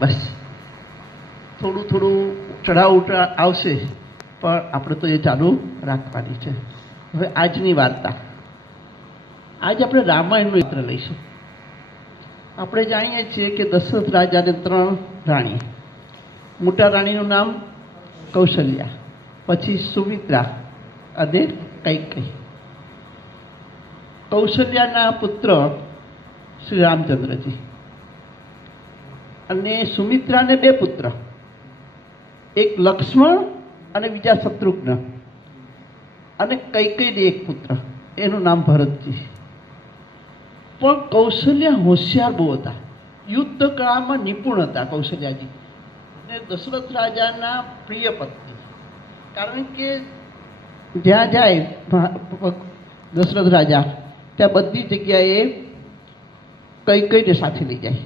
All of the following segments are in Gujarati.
બસ થોડું થોડું ચઢાવ ઉતરાવ આવશે, પણ આપણે તો એ ચાલુ રાખવાની છે. હવે આજની વાર્તા, આજે આપણે રામાયણનું ચિત્ર લઈશું. આપણે જાણીએ છીએ કે દશરથ રાજાને 3 રાણી. મોટા રાણીનું નામ કૌશલ્યા, પછી સુમિત્રા અને કૈકેયી. કૌશલ્યાના પુત્ર શ્રી રામચંદ્રજી અને સુમિત્રાને 2 પુત્ર, એક લક્ષ્મણ અને બીજા શત્રુઘ્ન, અને કૈકેયીને 1 પુત્ર, એનું નામ ભરતજી. પણ કૌશલ્યા હોશિયાર બહુ હતા, યુદ્ધ કળામાં નિપુણ હતા કૌશલ્યાજી, અને દશરથ રાજાના પ્રિય પત્ની. કારણ કે જ્યાં જાય દશરથ રાજા ત્યાં બધી જગ્યાએ કૈકેયીને સાથે લઈ જાય.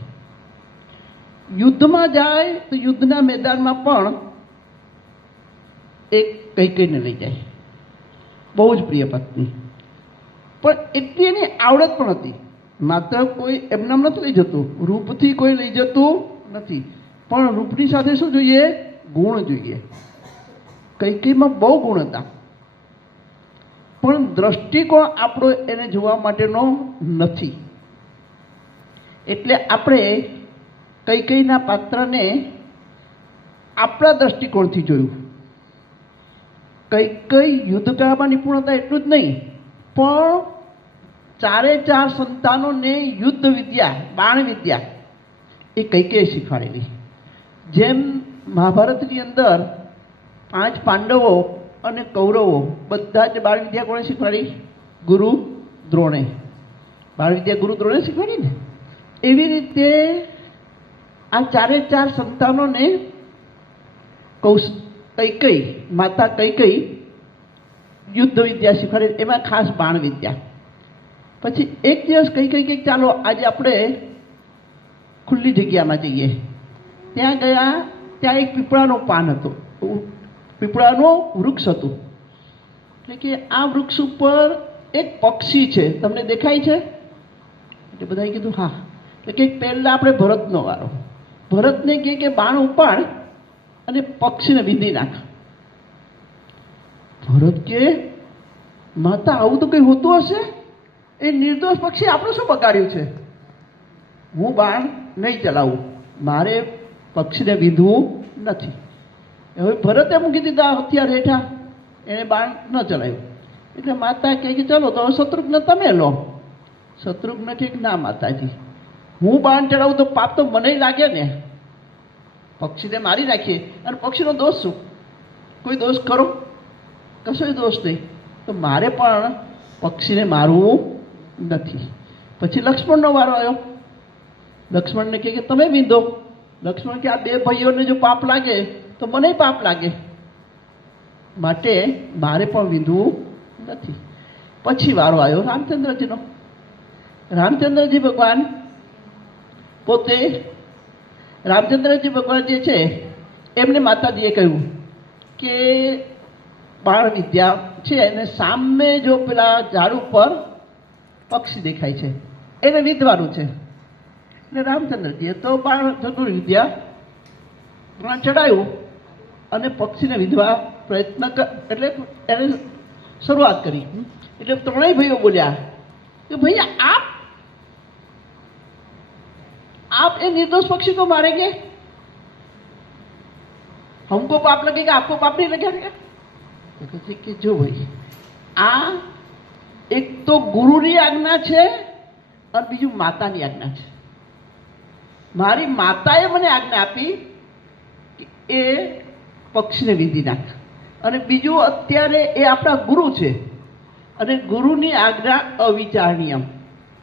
યુદ્ધમાં જાય તો યુદ્ધના મેદાનમાં પણ એક કૈકેયીને લઈ જાય. બહુ જ પ્રિય પત્ની. પણ એટલી એની આવડત પણ હતી. માત્ર કોઈ એમનામ નથી લઈ જતું, રૂપથી કોઈ લઈ જતું નથી, પણ રૂપની સાથે શું જોઈએ? ગુણ જોઈએ. કૈકેયીમાં બહુ ગુણ હતા, પણ દ્રષ્ટિકોણ આપણો એને જોવા માટેનો નથી. એટલે આપણે કૈકેયીના પાત્રને આપણા દ્રષ્ટિકોણથી જોયું. કૈકેયી યુદ્ધકળામાં નિપુણ હતા એટલું જ નહીં, પણ 4 સંતાનોને યુદ્ધ વિદ્યા, બાણ વિદ્યા એ કૈકેયી શીખવાડેલી. જેમ મહાભારતની અંદર 5 પાંડવો અને કૌરવો બધા જ બાળ વિદ્યા કોણે શીખવાડી? ગુરુ દ્રોણે. બાળ વિદ્યા ગુરુ દ્રોણે શીખવાડી ને. એવી રીતે આ 4 સંતાનોને કૈકેયી, માતા કૈકેયી યુદ્ધ વિદ્યા શીખવાડે, એમાં ખાસ બાણ વિદ્યા. પછી એક દિવસ કૈકેયી કે ચાલો આજે આપણે ખુલ્લી જગ્યામાં જઈએ. ત્યાં ગયા, ત્યાં એક પીપળાનું પાન હતું, પીપળાનું વૃક્ષ હતું. એટલે કે આ વૃક્ષ ઉપર એક પક્ષી છે, તમને દેખાય છે? એટલે બધાએ કીધું હા. એટલે કે પહેલાં આપણે ભરતનો વારો. ભરતને કહે કે બાણ ઉપાડ અને પક્ષીને વીંધી નાખ. ભરત કે માતા આવું તો કંઈ હોતું હશે? એ નિર્દોષ પક્ષી આપણું શું બગાડ્યું છે? હું બાણ નહીં ચલાવું, મારે પક્ષીને વીંધવું નથી. હવે ભરતે મૂકી દીધા હથિયાર હેઠા, એણે બાણ ન ચલાવ્યું. એટલે માતા કહે કે ચલો તો શત્રુઘ્ન તમે લો. શત્રુઘ્ન કહે કે ના માતાજી, હું બાણ ચડાવું તો પાપ તો મને લાગે ને. પક્ષીને મારી નાખીએ, અને પક્ષીનો દોષ શું? કોઈ દોષ ખરો? કશોય દોષ નહીં. તો મારે પણ પક્ષીને મારવું નથી. પછી લક્ષ્મણનો વારો આવ્યો. લક્ષ્મણને કહે કે તમે વીંધો. લક્ષ્મણ કે આ 2 ભાઈઓને જો પાપ લાગે તો મને પાપ લાગે, માટે મારે પણ વીંધવું નથી. પછી વારો આવ્યો રામચંદ્રજીનો. રામચંદ્રજી ભગવાન પોતે, રામચંદ્રજી ભગવાન જે છે એમને માતાજીએ કહ્યું કે બાળ વિદ્યા છે, અને સામે જો પેલા ઝાડ ઉપર પક્ષી દેખાય છે એને વિધવાનું છે. એટલે રામચંદ્રજીએ તો બાળ ચતુર વિદ્યા ચડાયું અને પક્ષીને વિધવા પ્રયત્ન એટલે એને શરૂઆત કરી. એટલે 3 ભાઈઓ બોલ્યા કે ભાઈ आप ये निर्दोष पक्षी को मारेंगे? हमको पाप लगेगा, आपको पाप नहीं लगेगा? तो कहते कि जो भाई आ एक तो गुरुની આજ્ઞા છે અને બીજું માતાની આજ્ઞા છે. મારી માતાએ મને આજ્ઞા આપી કે એ પક્ષીને વીંધી નાખ, અને બીજું અત્યારે એ આપણા ગુરુ છે, અને ગુરુની આજ્ઞા અવિચારણીય.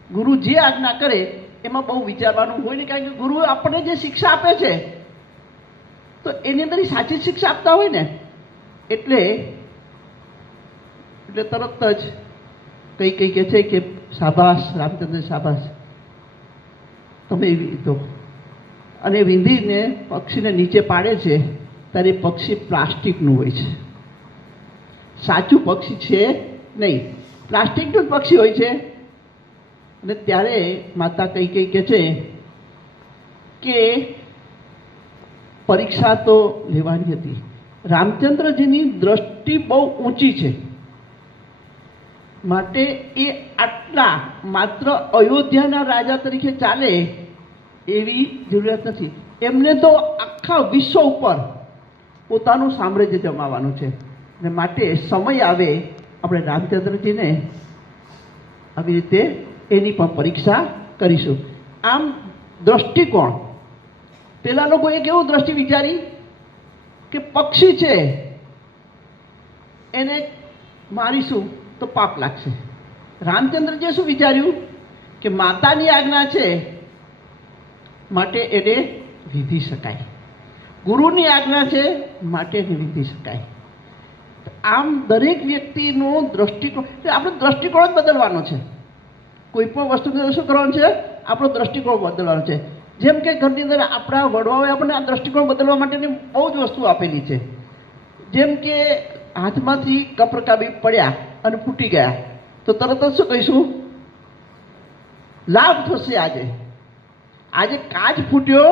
ગુરુ જે આજ્ઞા કરે એમાં બહુ વિચારવાનું હોય ને, કારણ કે ગુરુ આપણને જે શિક્ષા આપે છે તો એની અંદર સાચી શિક્ષા આપતા હોય ને, એટલે તરત જ કઈ કહે છે કે શાબાશ રામચંદ્ર, શાબાશ તમે તો. અને વિંધીને પક્ષીને નીચે પાડે છે ત્યારે પક્ષી પ્લાસ્ટિકનું હોય છે, સાચું પક્ષી છે નહીં, પ્લાસ્ટિકનું જ પક્ષી હોય છે. અને ત્યારે માતા કઈ કહે છે કે પરીક્ષા તો લેવાની હતી. રામચંદ્રજીની દ્રષ્ટિ બહુ ઊંચી છે, માટે એ આટલા માત્ર અયોધ્યાના રાજા તરીકે ચાલે એવી જરૂરિયાત નથી. એમને તો આખા વિશ્વ ઉપર પોતાનું સામ્રાજ્ય જમાવવાનું છે. અને માટે સમય આવે આપણે રામચંદ્રજીને આવી રીતે એની પણ પરીક્ષા કરીશું. આમ દ્રષ્ટિકોણ, પેલા લોકોએ કેવું દ્રષ્ટિ વિચારી કે પક્ષી છે એને મારીશું તો પાપ લાગશે. રામચંદ્રજીએ શું વિચાર્યું કે માતાની આજ્ઞા છે માટે એને વિધી શકાય, ગુરુની આજ્ઞા છે માટે એને વિધી શકાય. આમ દરેક વ્યક્તિનો દ્રષ્ટિકોણ, આપણો દ્રષ્ટિકોણ જ બદલવાનો છે. કોઈ પણ વસ્તુની શું કરવાનું છે? આપણો દ્રષ્ટિકોણ બદલવાનો છે. જેમ કે ઘરની અંદર આપણા વડવાઓએ આપણને આ દ્રષ્ટિકોણ બદલવા માટેની બહુ જ વસ્તુ આપેલી છે. જેમ કે હાથમાંથી કપરકાબી પડ્યા અને ફૂટી ગયા તો તરત જ શું કહીશું? લાભ થશે. આજે કાચ ફૂટ્યો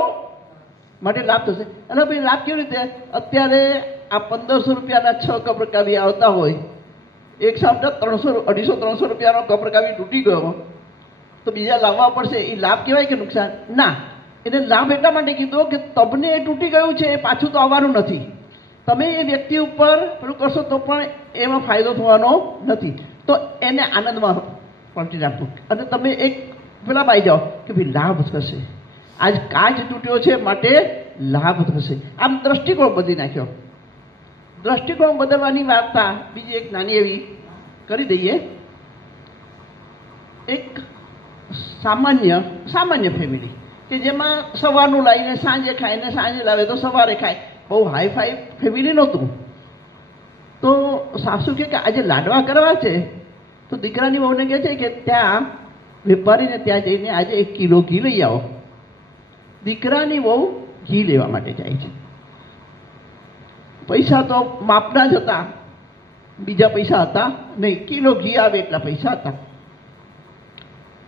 માટે લાભ થશે. અને ભાઈ લાભ કેવી રીતે? અત્યારે આ 1500 રૂપિયાના 6 કપરકાબી આવતા હોય, એક સામટા 250-300 રૂપિયાનો કપરકાબી તૂટી ગયો તો બીજા લાવવા પડશે. એ લાભ કહેવાય કે નુકસાન? ના, એને લાભ એટલા માટે કીધો કે તમને એ તૂટી ગયું છે, એ પાછું તો આવવાનું નથી. તમે એ વ્યક્તિ ઉપર પેલું કરશો તો પણ એમાં ફાયદો થવાનો નથી, તો એને આનંદમાં પહોંચી રાખવું. અને તમે એક પેલા આવી જાઓ કે ભાઈ લાભ થશે, આજ કાચ તૂટ્યો છે માટે લાભ થશે. આમ દ્રષ્ટિકોણ બદલી નાખ્યો. દ્રષ્ટિકોણ બદલવાની વાર્તા બીજી એક નાની એવી કરી દઈએ. એક સામાન્ય ફેમિલી કે જેમાં સવારનું લાવીને સાંજે ખાય ને સાંજે લાવે તો સવારે ખાય. બહુ હાઈફાઈ ફેમિલી નહોતું. તો સાસુ કે આજે લાડવા કરવા છે તો દીકરાની વહુને કહે છે કે ત્યાં વેપારીને ત્યાં જઈને આજે 1 કિલો ઘી લઈ આવો. દીકરાની વહુ ઘી લેવા માટે જાય છે. પૈસા તો માપના જ હતા, બીજા પૈસા હતા નહીં. કિલો ઘી આવે એટલા પૈસા હતા.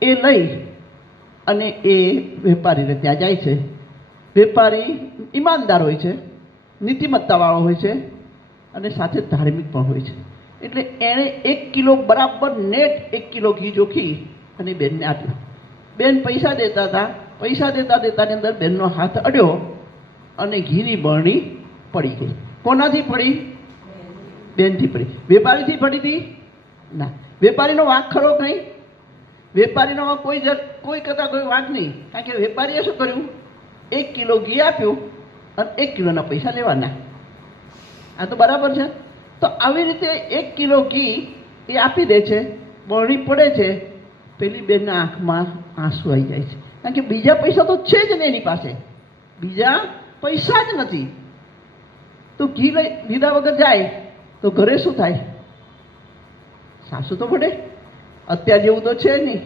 એ લઈ અને એ વેપારીને ત્યાં જાય છે. વેપારી ઈમાનદાર હોય છે, નીતિમત્તાવાળો હોય છે અને સાથે ધાર્મિક પણ હોય છે. એટલે એણે 1 કિલો બરાબર નેટ 1 કિલો ઘી જોખી અને બેનને આપ્યું. બેન પૈસા દેતા હતા. પૈસા દેતાની અંદર બેનનો હાથ અડ્યો અને ઘીની બરણી પડી ગઈ. કોનાથી પડી? બેનથી પડી. વેપારીથી પડી હતી? ના. વેપારીનો વાંક ખરો નહીં? વેપારીનો કોઈ કરતા કોઈ વાંક નહીં. કારણ કે વેપારીએ શું કર્યું? 1 કિલો ઘી આપ્યું અને 1 કિલોના પૈસા લેવાના. આ તો બરાબર છે. તો આવી રીતે 1 કિલો ઘી એ આપી દે છે, બરણી પડે છે. પેલી બેનના આંખમાં આંસુ આવી જાય છે, કારણ કે બીજા પૈસા તો છે જ ને એની પાસે, બીજા પૈસા જ નથી. તો ઘી લીધા વગર જાય તો ઘરે શું થાય? સાસુ તો પડે. અત્યાર જેવું તો છે નહીં.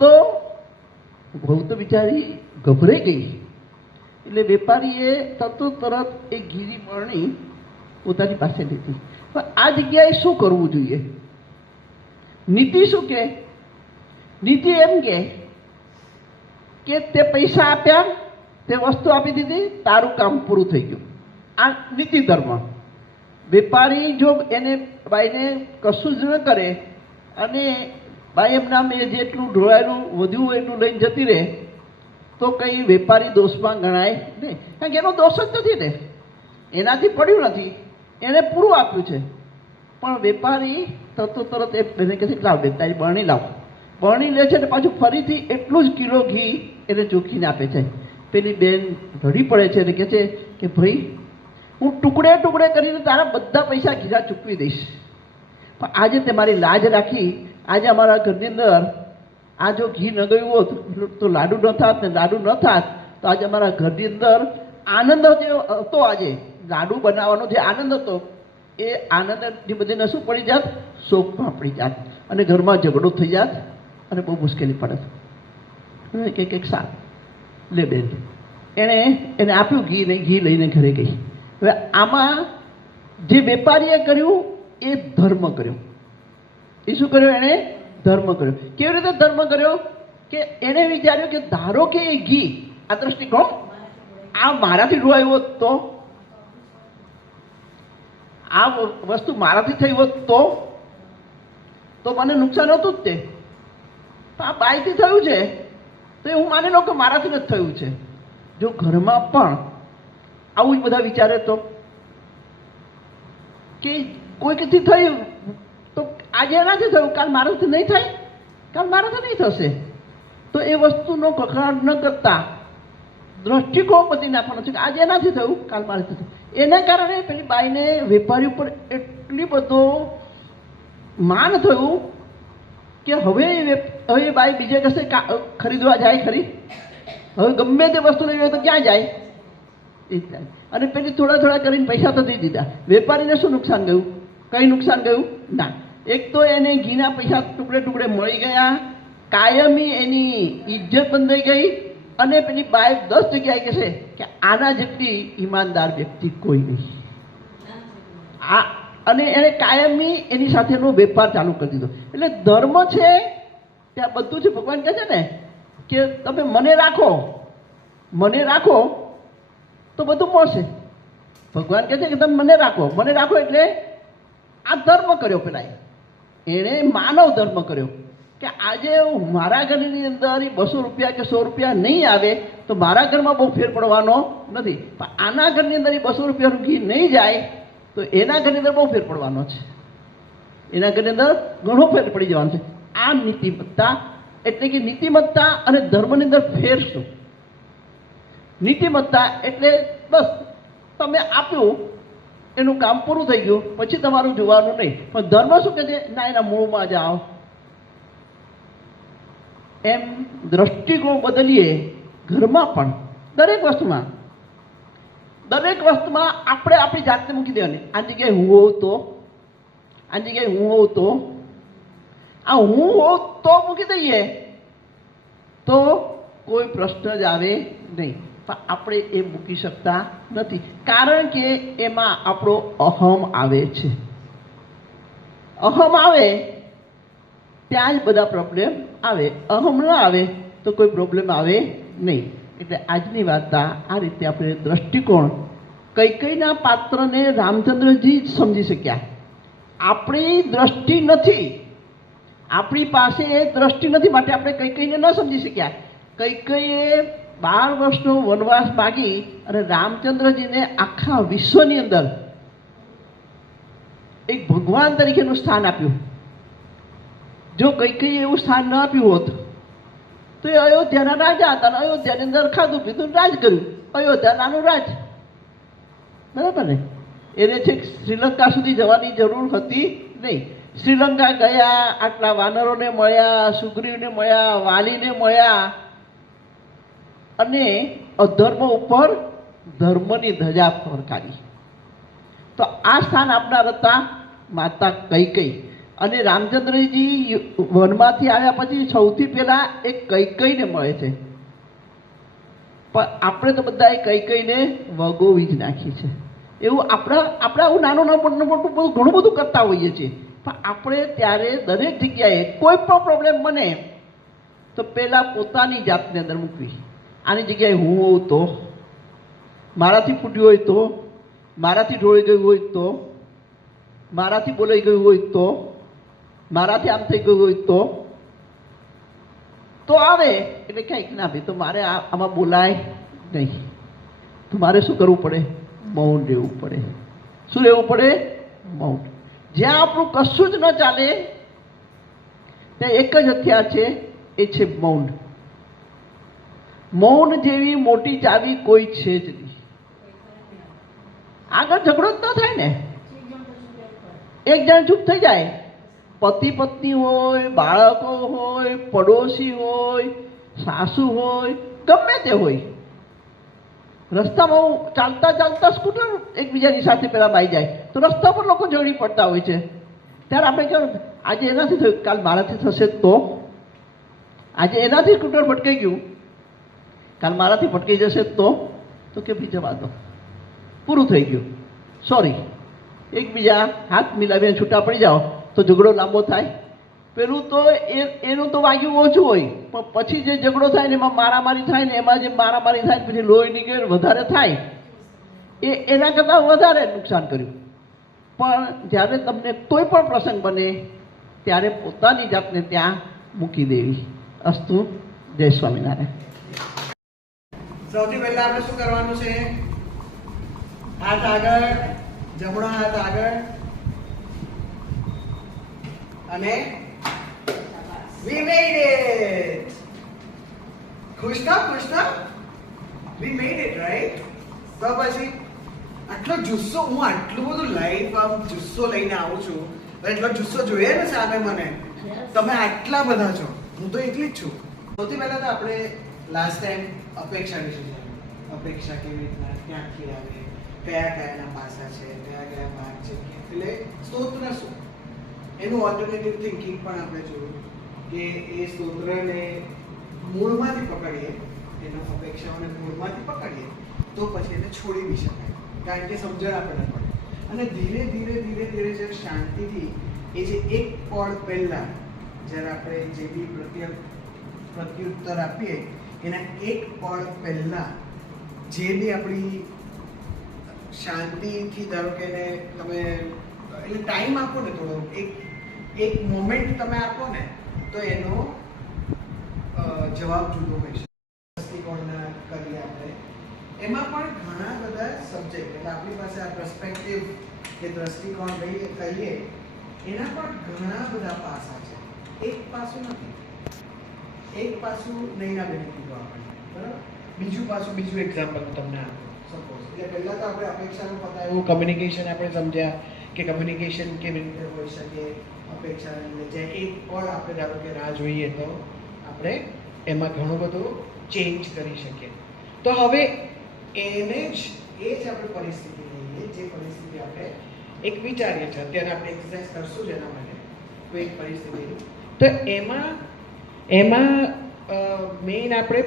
તો બહુ તો બિચારી ગભરાઈ ગઈ. એટલે વેપારીએ તરત એ ઘીની બરણી પોતાની પાસે લીધી. પણ આ જગ્યાએ શું કરવું જોઈએ? નીતિ શું કે? નીતિ એમ કે તે પૈસા આપ્યા, તે વસ્તુ આપી દીધી, તારું કામ પૂરું થઈ ગયું. આ નીતિ ધર્મ. વેપારી જો એને બાઈને કશું જ ન કરે અને બાઈ એમના જેટલું ઢોળાયેલું વધ્યું એટલું લઈને જતી રહે તો કંઈ વેપારી દોષમાં ગણાય નહીં. કારણ કે એનો દોષ જ નથી ને, એનાથી પડ્યું નથી, એને પૂરું આપ્યું છે. પણ વેપારી તરત એને કહે છે લાવ દે, તારી બરણી લાવ. બરણી લે છે ને પાછું ફરીથી એટલું જ કિલો ઘી એને ચોખ્ખીને આપે છે. પેલી બેન રડી પડે છે અને કહે છે કે ભાઈ હું ટુકડે કરીને તારા બધા પૈસા ઘીના ચૂકવી દઈશ, પણ આજે તે મારી લાજ રાખી આજે અમારા ઘરની અંદર આ જો ઘી ન ગયું હોત તો લાડુ ન થાત ને લાડુ ન થાત તો આજે અમારા ઘરની અંદર આનંદ જે હતો, આજે લાડુ બનાવવાનો જે આનંદ હતો એ આનંદની બધીને શું પડી જાત? શોકમાં પડી જાત અને ઘરમાં ઝઘડો થઈ જાત અને બહુ મુશ્કેલી પડે. કંઈક શાક લે બેન, એને આપ્યું ઘી, નહીં ઘી લઈને ઘરે ગઈ. હવે આમાં જે વેપારીએ કર્યું એ ધર્મ કર્યો. એ શું કર્યો? એણે ધર્મ કર્યો. કેવી રીતે ધર્મ કર્યો? કે એણે વિચાર્યું કે ધારો કે એ ઘી, આ દ્રષ્ટિકોણ, આ મારાથી ઢોળાયું હોત તો, આ વસ્તુ મારાથી થઈ હોત તો મને નુકસાન હતું જ તે. આ બાઈથી થયું છે તો હું માની લઉં કે મારાથી જ થયું છે. જો ઘરમાં પણ આવું જ બધા વિચારે તો કે કોઈકથી થયું તો આજે એનાથી થયું, કાલ મારાથી નહીં થાય, કાલ મારાથી નહીં થશે. તો એ વસ્તુનો કકળાટ ન કરતા દ્રષ્ટિકોણ બદલી નાખવાનો છે કે આજે એનાથી થયું, કાલ મારાથી થયું. એના કારણે પેલી બાઈને વેપારી ઉપર એટલી બધો માન થયું કે હવે એ બાઈ બીજે કશે ખરીદવા જાય ખરી? હવે ગમે તે વસ્તુ લેવી હોય તો ક્યાં જાય? એ જ જાય. અને પેલી થોડા કરીને પૈસા તો દઈ દીધા. વેપારીને શું નુકસાન ગયું? કંઈ નુકસાન ગયું ના. એક તો એને ઘીના પૈસા ટુકડે મળી ગયા, કાયમી એની ઇજ્જત બંધાઈ ગઈ. અને પેલી બાઈ 10 જગ્યાએ કહેશે કે આના જેટલી ઈમાનદાર વ્યક્તિ કોઈ નહીં. અને એને કાયમી એની સાથેનો વેપાર ચાલુ કરી દીધો. એટલે ધર્મ છે ત્યાં બધું છે. ભગવાન કહે છે ને કે તમે મને રાખો તો બધું મળશે. ભગવાન કહે છે કે તમે મને રાખો એટલે આ ધર્મ કર્યો. પેલા એણે માનવ ધર્મ કર્યો કે આજે મારા ઘરની અંદર 200 રૂપિયા કે 100 રૂપિયા નહીં આવે તો મારા ઘરમાં બહુ ફેર પડવાનો નથી, પણ આના ઘરની અંદર 200 રૂપિયાનું ઘી નહીં જાય તો એના ઘરની અંદર બહુ ફેર પડવાનો છે. એના ઘરની અંદર ઘણો ફેર પડી જવાનો છે. આ નીતિમત્તા એટલે કે નીતિમત્તા અને ધર્મની અંદર ફેર શું? નીતિમત્તા એટલે બસ તમે આપ્યું, એનું કામ પૂરું થઈ ગયું, પછી તમારું જોવાનું નહીં. પણ ધર્મ શું કહે છે? ના, એના મૂળમાં જાઓ. એમ દ્રષ્ટિકોણ બદલીએ ઘરમાં પણ, દરેક વસ્તુમાં આપણે આપણી જાતને મૂકી દેવાની. આ જગ્યાએ હું હોઉં તો, આ જગ્યાએ હું હોઉં તો, આ હું હોઉં તો મૂકી દઈએ તો કોઈ પ્રશ્ન જ આવે નહીં. પણ આપણે એ મૂકી શકતા નથી, કારણ કે એમાં આપણો અહમ આવે છે. અહમ આવે ત્યાં જ બધા પ્રોબ્લેમ આવે. અહમ ન આવે તો કોઈ પ્રોબ્લેમ આવે નહીં. એટલે આજની વાર્તા આ રીતે આપણે દ્રષ્ટિકોણ, કૈકેયીના પાત્રને રામચંદ્રજી જ સમજી શક્યા. આપણી દ્રષ્ટિ નથી, આપણી પાસે એ દ્રષ્ટિ નથી, માટે આપણે કૈકેયીને ન સમજી શક્યા. કૈકેયીએ 12 વર્ષનો વનવાસ માગી અને રામચંદ્રજીને આખા વિશ્વની અંદર એક ભગવાન તરીકેનું સ્થાન આપ્યું. જો કૈકેયીએ એવું સ્થાન ન આપ્યું હોત તો એ અયોધ્યાના રાજા હતા. અયોધ્યાની અંદર ખાધું પીધું રાજ કર્યું. અયોધ્યા નાનું રાજ, બરાબર ને? એને છેક શ્રીલંકા સુધી જવાની જરૂર હતી નહીં. શ્રીલંકા ગયા, આટલા વાનરોને મળ્યા, સુગ્રીવને મળ્યા, વાલીને મળ્યા, અને અધર્મ ઉપર ધર્મની ધજા ફરકાવી. તો આ સ્થાન આપનાર હતા માતા કૈકેયી. અને રામચંદ્રજી વનમાંથી આવ્યા પછી સૌથી પહેલા એક કૈકેયીને મળે છે. પણ આપણે તો બધા કૈકેયીને વગોવી જ નાખી છે. એવું આપણે આવું નાનું મોટું ઘણું બધું કરતા હોઈએ છીએ. પણ આપણે ત્યારે દરેક જગ્યાએ કોઈ પણ પ્રોબ્લેમ બને તો પહેલાં પોતાની જાતને અંદર મૂકવી. આની જગ્યાએ હું હોઉં તો, મારાથી ફૂટ્યું હોય તો, મારાથી ઢોળી ગયું હોય તો, મારાથી બોલાઈ ગયું હોય તો, મારાથી આમ થઈ ગયું હોય તો આવે એટલે કંઈક ના ભાઈ, તો મારે આમાં બોલાય નહીં. તો મારે શું કરવું પડે? મૌન રહેવું પડે. શું રહેવું પડે? મૌન. જ્યાં આપણું કશું જ ન ચાલે ત્યાં એક જ હથિયાર છે, એ છે મૌન. મૌન જેવી મોટી ચાવી કોઈ છે જ નહીં. આગળ ઝઘડો જ ન થાય ને, એક જણ ચૂપ થઈ જાય પતિ પત્ની હોય, બાળકો હોય, પડોશી હોય, સાસુ હોય, ગમે તે હોય, રસ્તામાં ચાલતા ચાલતા સ્કૂટર એકબીજાની સાથે પેલા આવી જાય તો રસ્તા પર લોકો ઝઘડી પડતા હોય છે. ત્યારે આપણે કહ્યું આજે એનાથી થયું, કાલ મારાથી થશે તો, આજે એનાથી સ્કૂટર ભટકાઈ ગયું, કાલ મારાથી ભટકાઈ જશે તો કે ભાઈ જવા દો, પૂરું થઈ ગયું, સોરી. એકબીજા હાથ મિલાવીને છૂટા પડી જાઓ તો ઝઘડો લાંબો થાય. પેલું તો એનું તો વાગ્યું ઓછું હોય, પણ પછી જે ઝઘડો થાય ને એમાં મારામારી થાય ને એમાં જે મારામારી થાય પછી લોહી નીકળે વધારે થાય, એના કરતાં વધારે નુકસાન કર્યું. પણ જ્યારે તમને કોઈ પણ પ્રસંગ બને ત્યારે પોતાની જાતને ત્યાં મૂકી દેવી. અસ્તુ. જય સ્વામિનારાયણ. સૌથી પહેલા આપણે શું કરવાનું છે? હાથ આગળ, જમણો હાથ આગળ, અને we made it. ખુશ ના? we made it, right? તો પછી આટલો જુસ્સો, હું આટલું બધું લાઈફ આમ જુસ્સો લઈને આવું છું, એટલો જુસ્સો જોઈએ ને સામે મને. તમે આટલા બધા છો, હું તો એકલી જ છું. સૌથી પહેલા તો આપણે લાસ્ટ ટાઈમ અપેક્ષા વિશે જાણ્યું. અપેક્ષા કેવી રીતના, ક્યાંથી આવે, કયા પાસા છે, કયા માર્ગ છે, એટલે સ્તોત્ર શું, એનું ઓલ્ટરનેટિવ થિંકિંગ પણ આપણે જોયું કે એ સ્તોત્રને મૂળમાંથી પકડીએ, એનો અપેક્ષાઓને મૂળમાંથી પકડીએ તો પછી એને છોડી બી શકાય, કારણ કે સમજણ આપણને પડે. અને ધીરે ધીરે જ્યારે શાંતિથી એ જે એક પળ પહેલા જ્યારે આપણે જે બી પ્રત્યુત્તર આપીએ એના એક પળ પહેલા જે બી આપણી શાંતિથી, ધારો કે એને તમે એટલે ટાઈમ આપો ને, થોડો એક મોમેન્ટ તમે આપો ને તો એનો જવાબ જુદો હોય છે. દ્રષ્ટિકોણના કરીએ આપણે, એમાં પણ ઘણા બધા સબ્જેક્ટ, એટલે આપણી પાસે આ પર્સપેક્ટિવ કે દ્રષ્ટિકોણ કહીએ એના પણ ઘણા બધા પાસા છે. એક પાસું નથી, એક પાસું નહીં ના બેની કીધું આપણે, બરાબર. બીજું એક્ઝામ્પલ હું તમને આપું. સપોઝ એટલે પહેલા તો આપણે અપેક્ષાનું પતાવ્યું, કમ્યુનિકેશન આપણે સમજ્યા કે કમ્યુનિકેશન કેવી રીતે હોઈ શકે, અપેક્ષા જે એક પળ આપણે ધારો કે રાહ જોઈએ તો આપણે એમાં ઘણું બધું ચેન્જ કરી શકીએ. તો હવે એ જ આપણે પરિસ્થિતિ લઈએ, જે પરિસ્થિતિ આપણે એક વિચારીએ છીએ, અત્યારે આપણે એક્સરસાઇઝ કરશું જ એના માટે, તો એક પરિસ્થિતિ, તો એમાં મેઇન આપણે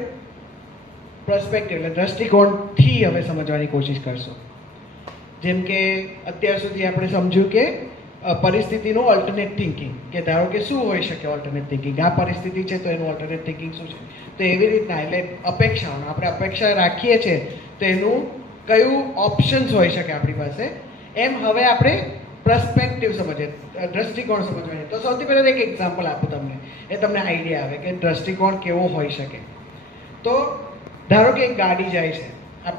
પર્સપેક્ટિવ એટલે દ્રષ્ટિકોણથી હવે સમજવાની કોશિશ કરશું. જેમ કે અત્યાર સુધી આપણે સમજ્યું કે પરિસ્થિતિનું ઓલ્ટરનેટ થિંકિંગ, કે ધારો કે શું હોઈ શકે ઓલ્ટરનેટ થિંકિંગ, આ પરિસ્થિતિ છે તો એનું ઓલ્ટરનેટ થિંકિંગ શું છે. તો એવી રીતના એટલે અપેક્ષાઓનો આપણે અપેક્ષા રાખીએ છીએ તો એનું કયું ઓપ્શન્સ હોઈ શકે આપણી પાસે, એમ હવે આપણે પર્સપેક્ટિવ સમજીએ, દ્રષ્ટિકોણ સમજવાની. તો સૌથી પહેલાં એક એક્ઝામ્પલ આપું તમને, એ તમને આઈડિયા આવે કે દ્રષ્ટિકોણ કેવો હોઈ શકે. તો ધારો કે એક ગાડી જાય છે,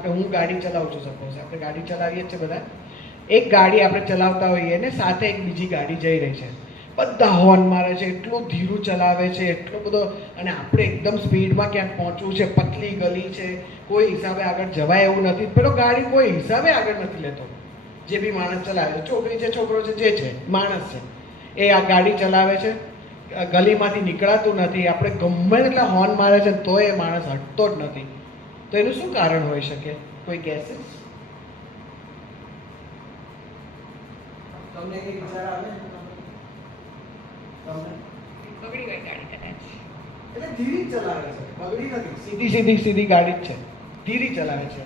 હું ગાડી ચલાવું છું, સપોઝ આપણે ગાડી ચલાવીએ છીએ બધા, એક ગાડી આપણે ચલાવતા હોઈએ ને સાથે એક બીજી ગાડી જઈ રહી છે, બધા હોર્ન મારે છે, એટલું ધીરું ચલાવે છે, એટલો બધો, અને આપણે એકદમ સ્પીડમાં ક્યાંક પહોંચવું છે, પતલી ગલી છે, કોઈ હિસાબે આગળ જવાય એવું નથી, પેલો ગાડી કોઈ હિસાબે આગળ નથી લેતો. જે બી માણસ ચલાવે છે, છોકરી છે, છોકરો છે, જે છે માણસ છે, એ આ ગાડી ચલાવે છે, ગલીમાંથી નીકળાતું નથી, આપણે ગમે એટલા હોર્ન મારે છે તો એ માણસ હટતો જ નથી. તો એનું શું કારણ હોઈ શકે? કોઈ ગેસીસ? તમને કઈ વિચાર આવે? તમને બગડી ગઈ ગાડી કદાચ. એટલે ધીરી જ ચલાવે છે, બગડી નથી, સીધી ગાડી જ છે, ધીરી ચલાવે છે.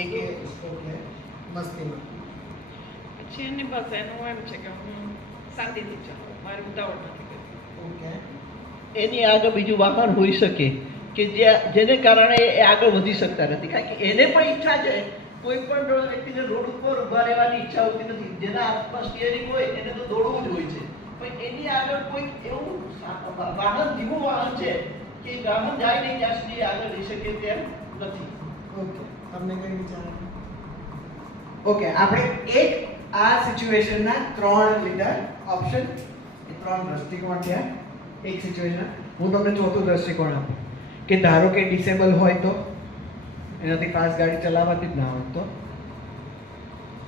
એક એ મસ્તીમાં પછી એને બસ એનું એમ છે કે હું શાંતિથી ચલાવું, મારે ઉતાવળ નથી કરવી. ઓકે. એની આગળ બીજું વાહન હોઈ શકે કે જેને કારણે એ આગળ વધી શકતા નથી, કારણ કે એને પણ ઈચ્છા છે, કોઈ પણ વ્યક્તિને રોડ ઉપર ઉભા રહેવાની ઈચ્છા હોતી નથી, જેના હાથમાં સ્ટીયરિંગ હોય એને તો દોડવું જ હોય છે, પણ એની આગળ કોઈ એવું વાહન, ધીમું વાહન છે કે વાહન જાય નહીં ત્યાં સુધી આગળ જઈ શકે તેમ નથી. ઓકે, તમને કઈ વિચાર? ઓકે, આપણે એક આ સિચ્યુએશનના 3 લીધા ઓપ્શન, એ 3 દ્રષ્ટિકોણ થયા એક સિચ્યુએશન. હું તમને ચોથું દ્રષ્ટિકોણ આપું કે ધારો કે ડિસેબલ હોય તો એનાથી ફાસ્ટ ગાડી ચલાવવાથી જ ના હોય તો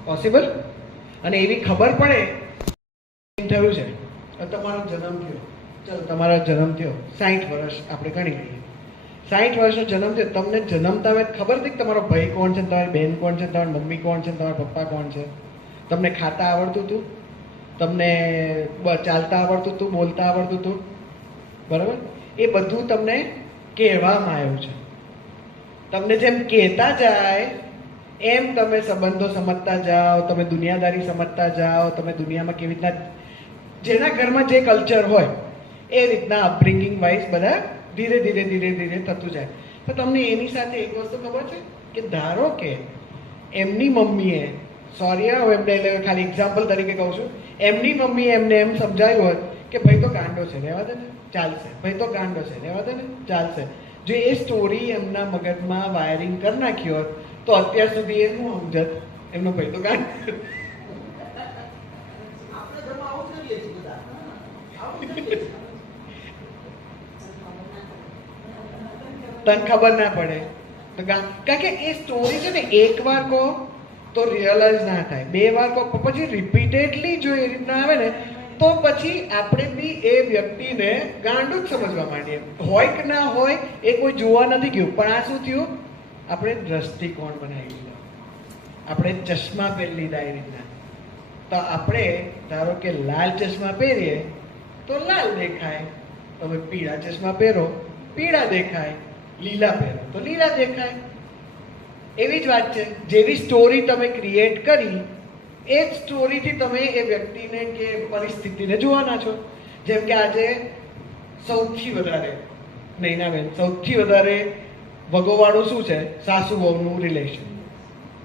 પોસિબલ, અને એવી ખબર પડે થયું છે અને તમારો જન્મ થયો, ચાલો તમારો જન્મ થયો 60 વર્ષ આપણે ગણી લઈએ. 60 વર્ષનો જન્મ થયો, તમને જન્મતા હવે ખબર હતી કે તમારો ભાઈ કોણ છે, તમારી બહેન કોણ છે, તમારી મમ્મી કોણ છે, તમારા પપ્પા કોણ છે? તમને ખાતા આવડતું હતું, તમને ચાલતા આવડતું હતું, બોલતા આવડતું હતું, બરાબર? એ બધું તમને કહેવામાં આવ્યું છે. તમને જેમ કહેતા જાય એમ તમે સંબંધો સમજતા જાઓ, તમે દુનિયાદારી સમજતા જાઓ, તમે દુનિયામાં કેવી રીતના, જેના ઘરમાં જે કલ્ચર હોય એ રીતના અપબ્રિંગિંગ વાઇઝ બધા ધીરે ધીરે ધીરે ધીરે થતું જાય. તો તમને એની સાથે એક વસ્તુ ખબર છે કે ધારો કે એમની મમ્મીએ, સોરી હું એમને ખાલી એક્ઝામ્પલ તરીકે કહું છું, એમની મમ્મીએ એમને એમ સમજાવ્યું હોત કે ભાઈ તો ગાંડો છે, રહેવા દે ને, ચાલશે, ભાઈ તો ગાંડો છે, રહેવા દે ને, ચાલશે. જો એ સ્ટોરી એમના મગજમાં વાયરિંગ કરી નાખી હોત તો અત્યાર સુધી એ શું સમજત, એમનો ભાઈ તો ગાંડો. આપણે ઘરમાં આવું જ કરીએ છીએ બધા. આવું જ કરીએ છીએ. તને ખબર ના પડે તો કારણ કે એ સ્ટોરી છે ને એક વાર કહો તો રિયલાઇઝ ના થાય, બે વાર કહો પછી રિપીટેડલી જો એ રીતના આવે ને તો પછી આપણે બી એ વ્યક્તિને ગાંડું જ સમજવા માંડીએ. હોય કે ના હોય એ કોઈ જોવા નથી ગયું, પણ આ શું થયું, આપણે દ્રષ્ટિકોણ બનાવી લીધો, આપણે ચશ્મા પહેરી લીધા એ રીતના. તો આપણે ધારો કે લાલ ચશ્મા પહેરીએ તો લાલ દેખાય, તમે પીળા ચશ્મા પહેરો પીળા દેખાય, લીલા પહેરો તો લીલા દેખાય. એવી જ વાત છે, જેવી સ્ટોરી તમે ક્રિએટ કરી એ જ સ્ટોરીથી તમે એ વ્યક્તિને કે પરિસ્થિતિને જોવાના છો. જેમ કે આજે સૌથી વધારે નૈનાબેન, સૌથી વધારે ભગોવાળું શું છે, સાસુ વહુનું રિલેશન.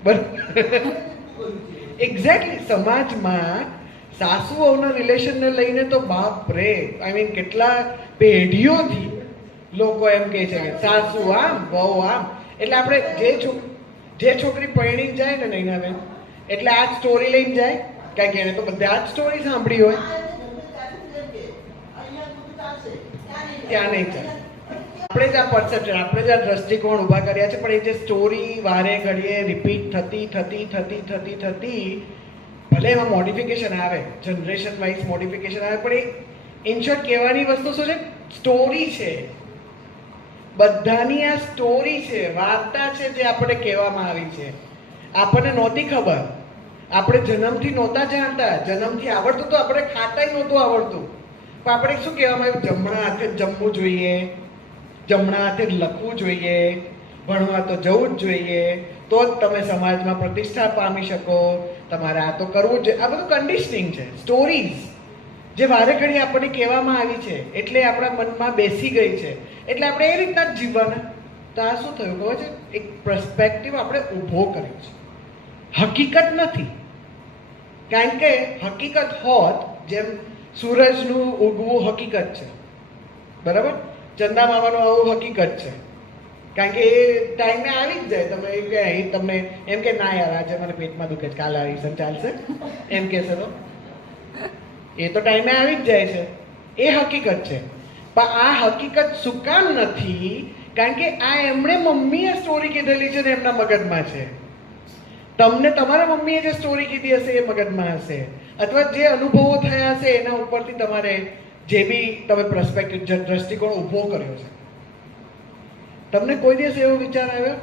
બરાબર, એક્ઝેક્ટલી. સમાજમાં સાસુ વહુના રિલેશનને લઈને તો બાપ રે, આઈ મીન કેટલા પેઢીઓથી લોકો એમ કહે છે કે સાસુ આમ બહુ આમ. એટલે આપણે જે છોકરી પરણી જાય ને નૈનાબેન, એટલે આ જ સ્ટોરી લઈને જાય, કારણ કે એને તો બધા જ સ્ટોરી સાંભળી હોય, ત્યાં નહીં જાય. આપણે જ આ પરસેપ્શન, આપણે જ આ દ્રષ્ટિકોણ ઊભા કર્યા છે, પણ એ જે સ્ટોરી વારે ઘડીએ રિપીટ થતી, ભલે એમાં મોડિફિકેશન આવે, જનરેશન વાઇઝ મોડિફિકેશન આવે, પણ એ ઇન શોર્ટ કહેવાની વસ્તુ શું છે, સ્ટોરી છે. બધાની આ સ્ટોરી છે, વાર્તા છે જે આપણે કહેવામાં આવી છે. આપણને નહોતી ખબર, આપણે જન્મથી નહોતા જાણતા, જન્મથી આવડતું તો આપણે ખાતા નહોતું આવડતું, પણ આપણે શું કહેવામાં આવ્યું, જમણા હાથે જ જમવું જોઈએ, જમણા હાથે જ લખવું જોઈએ, ભણવા તો જવું જ જોઈએ, તો જ તમે સમાજમાં પ્રતિષ્ઠા પામી શકો, તમારે આ તો કરવું જ જોઈએ. આ બધું કન્ડિશનિંગ છે, સ્ટોરીઝ જે વારે ઘડી આપણને કહેવામાં આવી છે, એટલે આપણા મનમાં બેસી ગઈ છે, એટલે આપણે એ રીતના જ જીવવાના. તો આ શું થયું ખબર છે, એક પર્સપેક્ટિવ આપણે ઊભો કર્યો છે, હકીકત નથી. કારણ કે હકીકત હોત, જેમ સૂરજનું ઉગવું હકીકત છે, બરાબર, ચંદા મામાનું આવું હકીકત છે, કારણ કે એ ટાઈમે આવી જ જાય. તમે તમને એમ કે ના યાર આજે મને પેટમાં દુખે છે, કાલ આવીશ ચાલશે એમ કહેશે તો એ તો ટાઈમે આવી જ જાય છે, એ હકીકત છે. પણ આ હકીકત શું કામ નથી, કારણ કે આ એમણે મમ્મીએ સ્ટોરી કીધેલી છે ને એમના મગજમાં છે. તમને તમારા મમ્મીએ જે સ્ટોરી કીધી હશે એ મગજમાં હશે, અથવા જે અનુભવો થયા હશે એના ઉપરથી તમારે જે બી તમે પર્સપેક્ટિવ દ્રષ્ટિકોણ ઊભો કર્યો છે. તમને કોઈ દિવસ એવો વિચાર આવ્યો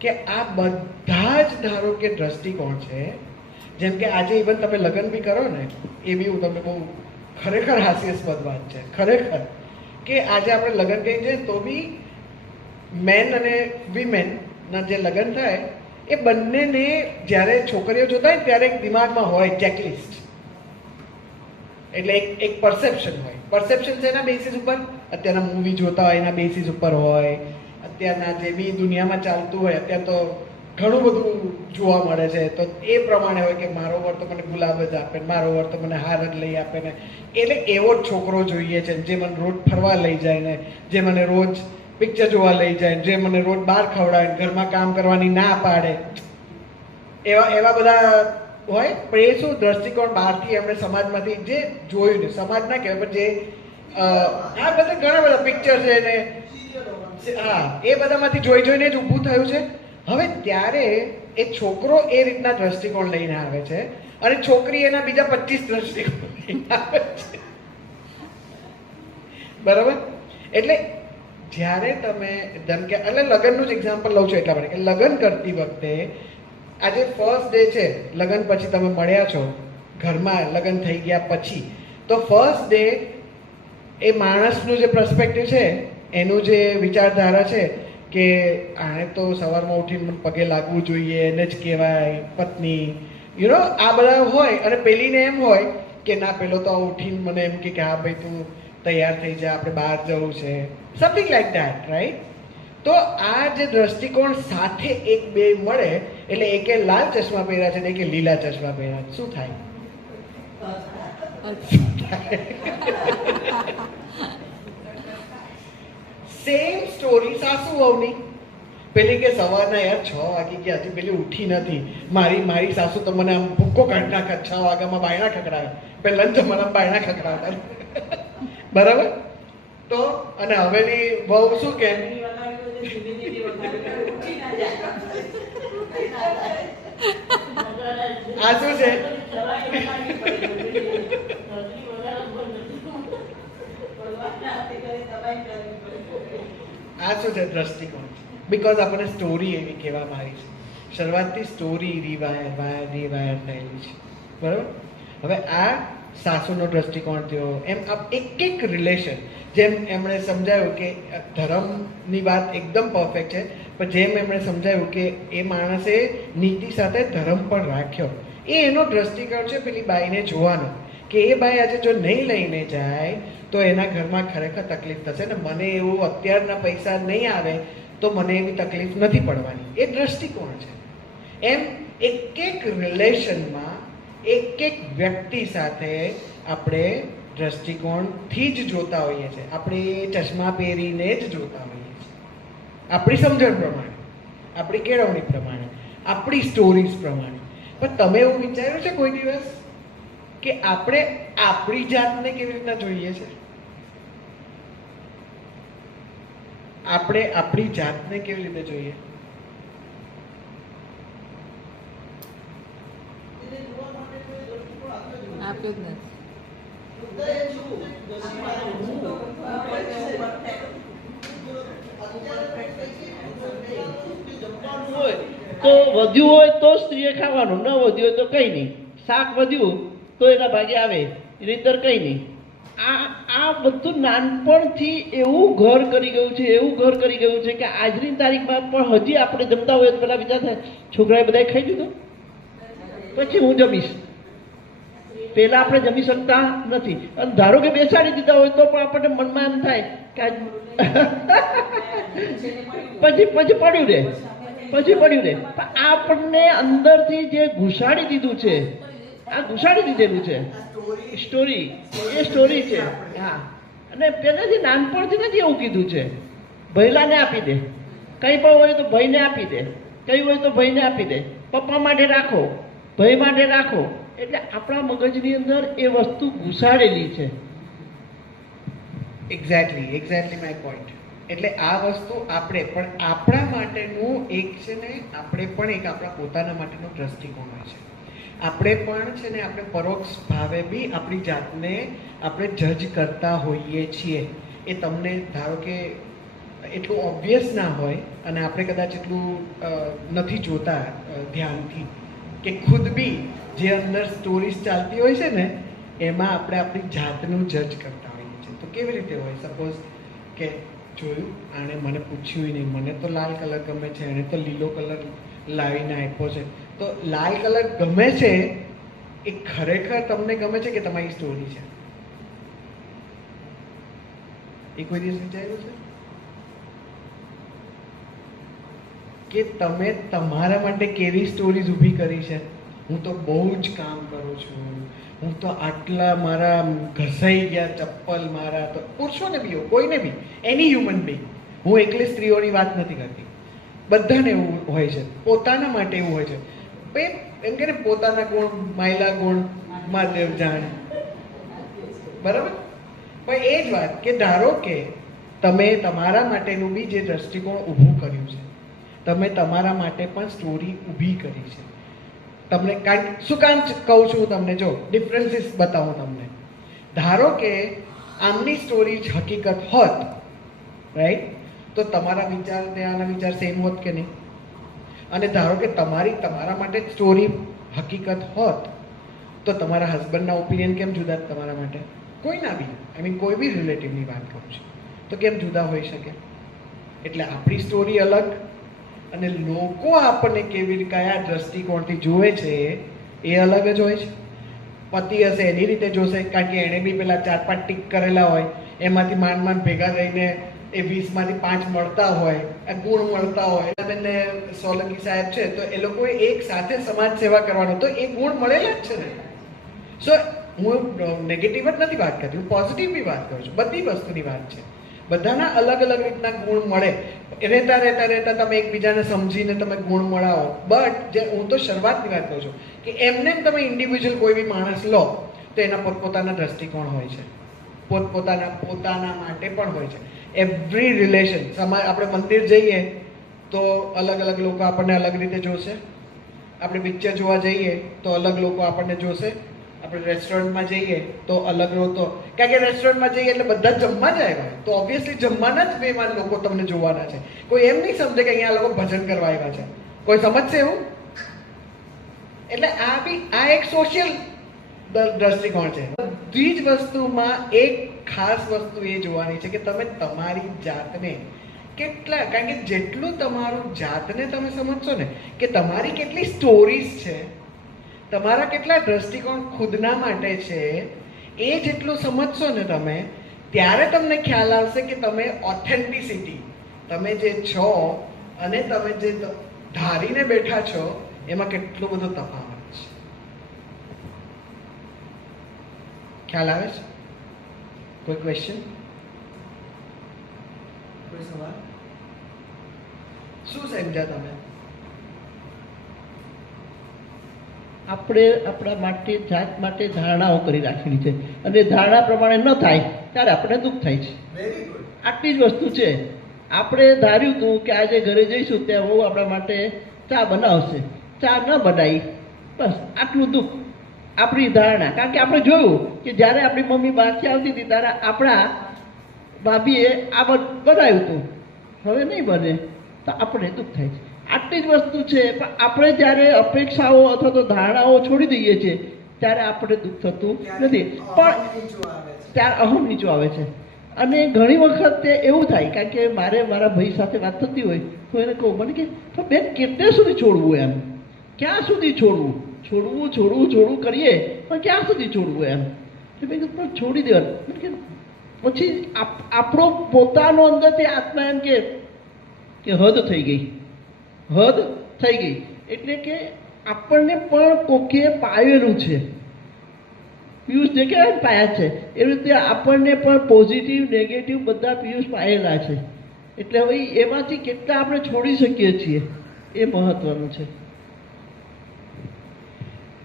કે આ બધા જ ધારો કે દ્રષ્ટિકોણ છે, જેમ કે આજે ઇવન તમે લગ્ન બી કરો ને, એ બી હું તમને બહુ ખરેખર હાસ્યાસ્પદ વાત છે, ખરેખર, કે આજે આપણે લગ્ન કરી જઈએ તો બી મેન અને વિમેનના જે લગ્ન થાય એ બંનેને જ્યારે છોકરીઓ જોતા હોય ત્યારે એક દિમાગમાં હોય ચેકલિસ્ટ, એટલે એક પરસેપ્શન હોય. પરસેપ્શન છે એના બેસિસ ઉપર, અત્યારના મૂવી જોતા હોય એના બેસિસ ઉપર હોય, અત્યારના જે બી દુનિયામાં ચાલતું હોય, અત્યારે તો ઘણું બધું જોવા મળે છે, તો એ પ્રમાણે હોય કે મારો વર તો મને ગુલાબ જ આપે, મારો વર તો મને હાર જ લઈ આપે ને, એટલે એવો જ છોકરો જોઈએ છે જે મને રોજ ફરવા લઈ જાય ને, જે મને રોજ પિક્ચર જોવા લઈ જાય, જે મને રોજ બહાર ખવડાવે, ઘરમાં કામ કરવાની ના પાડે, એવા બધા હોય. પણ એ શું દ્રષ્ટિકોણ બહારથી એમણે સમાજમાંથી જે જોયું ને, સમાજ ના કહેવાય પણ જે આ બધા ઘણા બધા પિક્ચર છે ને, હા, એ બધામાંથી જોઈને જ ઊભું થયું છે. હવે ત્યારે એ છોકરો એ રીતના દ્રષ્ટિકોણ લઈને આવે છે અને છોકરી એના બીજા 25 દ્રષ્ટિકોણ બરાબર? એટલે જ્યારે તમે જેમ કે એટલે લગ્નનું જ એક્ઝામ્પલ લઉં છું એટલા માટે કે લગ્ન કરતી વખતે આજે ફર્સ્ટ ડે છે, લગ્ન પછી તમે મળ્યા છો ઘરમાં, લગ્ન થઈ ગયા પછી, તો ફર્સ્ટ ડે એ માણસનું જે પર્સપેક્ટિવ છે, એનું જે વિચારધારા છે કે આણે તો સવારમાં ઉઠીને મને પગે લાગવું જોઈએ, એને જ કહેવાય પત્ની, આ બધા હોય. અને પેલીને એમ હોય કે ના, પેલો તો ઉઠીને મને એમ કે હા ભાઈ તું તૈયાર થઈ જા, આપણે બહાર જવું છે, સમથિંગ લાઈક ધેટ, રાઈટ? તો આ જે દ્રષ્ટિકોણ સાથે એક બે મળે એટલે એકે લાલ ચશ્મા પહેર્યા છે ને એકે લીલા ચશ્મા પહેર્યા છે, શું થાય? સેમ સ્ટોરી સાસુ વહુની. પેલી કે સવારના યાર 6 વાગી ગયા, હજી પેલી ઉઠી નથી, મારી સાસુ તો મને આમ ભૂક્કો કાઢી નાખે, 6 વાગ્યામાં બાયણા ખખડાવે, પેલા જમાનામાં બાયણા ખખડાવતા. બરાબર? તો અને હવેલી વહુ શું કે આ શું છે? આ શું છે? દ્રષ્ટિકોણ. બિકોઝ આપણને સ્ટોરી એવી કહેવામાં આવી છે, શરૂઆતથી સ્ટોરી રિવાયર થયેલી છે. બરાબર? હવે આ સાસુનો દ્રષ્ટિકોણ થયો. એમ એક રિલેશન, જેમ એમણે સમજાયું કે ધર્મની વાત એકદમ પરફેક્ટ છે, પણ જેમ એમણે સમજાયું કે એ માણસે નીતિ સાથે ધર્મ પણ રાખ્યો, એ એનો દ્રષ્ટિકોણ છે પેલી બાઈને જોવાનો કે એ બાઈ આજે જો નહીં લઈને જાય તો એના ઘરમાં ખરેખર તકલીફ થશે ને મને એવું અત્યારના પૈસા નહીં આવે તો મને એવી તકલીફ નથી પડવાની. એ દ્રષ્ટિકોણ છે. એમ એક રિલેશનમાં એક વ્યક્તિ સાથે આપણે દ્રષ્ટિકોણથી જ જોતા હોઈએ છીએ. આપણે ચશ્મા પહેરીને જ જોતા હોઈએ છીએ, આપણી સમજણ પ્રમાણે, આપણી કેળવણી પ્રમાણે, આપણી સ્ટોરીઝ પ્રમાણે. પણ તમે એવું વિચાર્યું છે કોઈ દિવસ કે આપણે આપણી જાતને કેવી રીતના જોઈએ છે? આપણે આપણી જાતને કેવી રીતે જોઈએ? આપ્યું જ નથી. તો વધ્યું હોય તો સ્ત્રીએ ખાવાનું, ન વધ્યું હોય તો કંઈ નહીં. શાક વધ્યું તો એના ભાગે આવે, નહીંતર કંઈ નહીં. આ બધું નાનપણથી એવું ઘર કરી ગયું છે, એવું ઘર કરી ગયું છે કે આજની તારીખમાં પણ હજી આપણે જમતા હોઈએ તો પેલા વિચાર થાય છોકરાએ બધાએ ખાઈ દીધું પછી હું જમીશ. પહેલા આપણે જમી શકતા નથી, અને ધારો કે બેસાડી દીધા હોય તો પણ આપણને મનમાં એમ થાય કે પછી પડ્યું રહે. આપણને અંદરથી જે ઘુસાડી દીધું છે, આ ઘુસાડી દીધેલું છે સ્ટોરી, એ સ્ટોરી છે. હા, અને પહેલેથી નાનપણથી નથી એવું કીધું છે ભૈલાને આપી દે, કંઈ પણ હોય તો ભાઈને આપી દે, કંઈ હોય તો ભાઈને આપી દે, પપ્પા માટે રાખો, ભાઈ માટે રાખો. એટલે આપણા મગજની અંદર એ વસ્તુ ઘુસાડેલી છે. Exactly my point. એટલે આ વસ્તુ આપણે પણ આપણા માટેનું એક છે ને, આપણે પણ એક આપણા પોતાના માટેનો દ્રષ્ટિકોણ હોય છે. આપણે પણ છે ને આપણે પરોક્ષ ભાવે બી આપણી જાતને આપણે જજ કરતા હોઈએ છીએ. એ તમને ધારો કે એટલું ઓબ્વિયસ ના હોય અને આપણે કદાચ એટલું નથી જોતા ધ્યાનથી કે ખુદ બી જે અંદર સ્ટોરીઝ ચાલતી હોય છે ને એમાં આપણે આપણી જાતનું જજ કરતા હોઈએ છીએ. તો કેવી રીતે હોય? સપોઝ કે જોયું, આણે મને પૂછ્યું નહીં, મને તો લાલ કલર ગમે છે, એણે તો લીલો કલર લાવીને આપ્યો છે. તો લાલ કલર ગમે છે એ ખરેખર તમને ગમે છે કે તમારી સ્ટોરી છે? એ કોઈ દિવસ વિચાર્યું છે કે તમે તમારા માટે કેવી સ્ટોરીઝ ઊભી કરી છે? હું તો બહુ જ કામ કરું છું, હું તો આટલા મારા ઘસાઈ ગયા ચપ્પલ મારા, તો પુરુષોને બી એવું, કોઈને બી, એની હ્યુમન બીંગ, હું એકલી સ્ત્રીઓની વાત નથી કરતી, બધાને એવું હોય છે, પોતાના માટે એવું હોય છે. એમ કે ને પોતાના ગુણ માયલા ગુણ મહાદેવ જાણે. બરાબર? પણ એ જ વાત કે ધારો કે તમે તમારા માટેનું બી જે દ્રષ્ટિકોણ ઊભું કર્યું છે, તમે તમારા માટે પણ સ્ટોરી ઊભી કરી છે. તમને શું કામ કહું છું તમને, જો ડિફરન્સીસ બતાવું તમને. ધારો કે આમની સ્ટોરી જ હકીકત હોત, રાઈટ, તો તમારા વિચાર ત્યાંના વિચાર સેમ હોત કે નહીં? અને ધારો કે તમારા માટે સ્ટોરી હકીકત હોત, તો તમારા હસબન્ડના ઓપિનિયન કેમ જુદા તમારા માટે? કોઈ ના બી, આઈ મીન કોઈ બી રિલેટિવની વાત કરું છું, તો કેમ જુદા હોઈ શકે? એટલે આપણી સ્ટોરી અલગ અને લોકો આપણને કયા દ્રષ્ટિકોણથી જુએ છે એ અલગ જ હોય છે. પતિ હશે એની રીતે જોશે, કારણ કે એણે બી પેલા 4-5 ટીક કરેલા હોય, એમાંથી માંડ ભેગા રહીને એ 20માંથી 5 મળતા હોય, ગુણ મળતા હોય. અને સોલંકી સાહેબ છે તો એ લોકોએ એક સાથે સમાજ સેવા કરવાનો, તો એ ગુણ મળેલા જ છે ને. સો હું નેગેટિવ જ નથી વાત કરતી, હું પોઝિટિવ બી વાત કરું છું. બધી વસ્તુની વાત છે, બધાના અલગ અલગ રીતના ગુણ મળે. રહેતા તમે એકબીજાને સમજીને તમે ગુણ મળાવો. બટ જે હું તો શરૂઆતની વાત કરું છું કે એમને તમે ઇન્ડિવિજ્યુઅલ કોઈ બી માણસ લો તો એના પોતપોતાના દ્રષ્ટિકોણ હોય છે, પોતાના માટે પણ હોય છે. એવરી રિલેશન, આપણે મંદિર જઈએ તો અલગ અલગ લોકો આપણને અલગ રીતે જોશે, આપણે પિક્ચર જોવા જઈએ તો અલગ લોકો આપણને જોશે, આપણે રેસ્ટોરન્ટમાં જઈએ તો અલગ લોકો, કારણ કે રેસ્ટોરન્ટમાં જઈએ એટલે બધા જમવા જ આવ્યા હોય, તો ઓબ્વિયસલી જમવાના જ બેમાં લોકો તમને જોવાના છે. કોઈ એમ નહીં સમજે કે અહીંયા લોકો ભજન કરવા આવ્યા છે. કોઈ સમજશે એવું? એટલે આ એક સોશિયલ દ્રષ્ટિકોણ છે. બધી જ વસ્તુમાં એક ખાસ વસ્તુ એ જોવાની છે કે તમે તમારી જાતને કેટલા, કારણ કે જેટલું તમારું જાતને તમે સમજશો ને કે તમારી કેટલી સ્ટોરીઝ છે, તમારા કેટલા દ્રષ્ટિકોણ ખુદના માટે છે, એ જેટલું સમજશો ને તમે, ત્યારે તમને ખ્યાલ આવશે કે તમે ઓથેન્ટિસિટી, તમે જે છો અને તમે જે ધારીને બેઠા છો એમાં કેટલો બધો તફાવત છે. ખ્યાલ આવે છે? કોઈ ક્વેશ્ચન? કોઈ સવાલ? શું સમજ્યા તમે? આપણે આપણા માટે જાત માટે ધારણાઓ કરી રાખેલી છે, અને ધારણા પ્રમાણે ન થાય ત્યારે આપણે દુઃખ થાય છે. Very good. આટલી જ વસ્તુ છે. આપણે ધાર્યું હતું કે આજે ઘરે જઈશું ત્યાં બહુ આપણા માટે ચા બનાવશે, ચા ન બનાવી, બસ આટલું દુઃખ. આપણી ધારણા, કારણ કે આપણે જોયું કે જ્યારે આપણી મમ્મી બહારથી આવતી હતી ત્યારે આપણા ભાભીએ આ બનાવ્યું હતું, હવે નહીં બને તો આપણે દુઃખ થાય છે. આટલી જ વસ્તુ છે. પણ આપણે જ્યારે અપેક્ષાઓ અથવા તો ધારણાઓ છોડી દઈએ છીએ ત્યારે આપણે દુઃખ થતું નથી. પણ ત્યારે અહમ નીચો આવે છે. અને ઘણી વખત એવું થાય, કારણ કે મારા ભાઈ સાથે વાત થતી હોય તો એને કહું, મને કે બેન કેટલે સુધી છોડવું, એમ ક્યાં સુધી છોડવું કરીએ પણ ક્યાં સુધી છોડવું એમ. મેં કીધું પણ છોડી દેવાનું. કે પછી આપણો પોતાનો અંદરથી આત્મા એમ કે હદ થઈ ગઈ. એટલે કે આપણને પણ કોકે પાયેલું છે. પિયુષ જે કહેવાય પાયા છે એવી રીતે આપણને પણ પોઝિટિવ નેગેટિવ બધા પિયુષ પાયેલા છે. એટલે હવે એમાંથી કેટલા આપણે છોડી શકીએ છીએ એ મહત્વનું છે.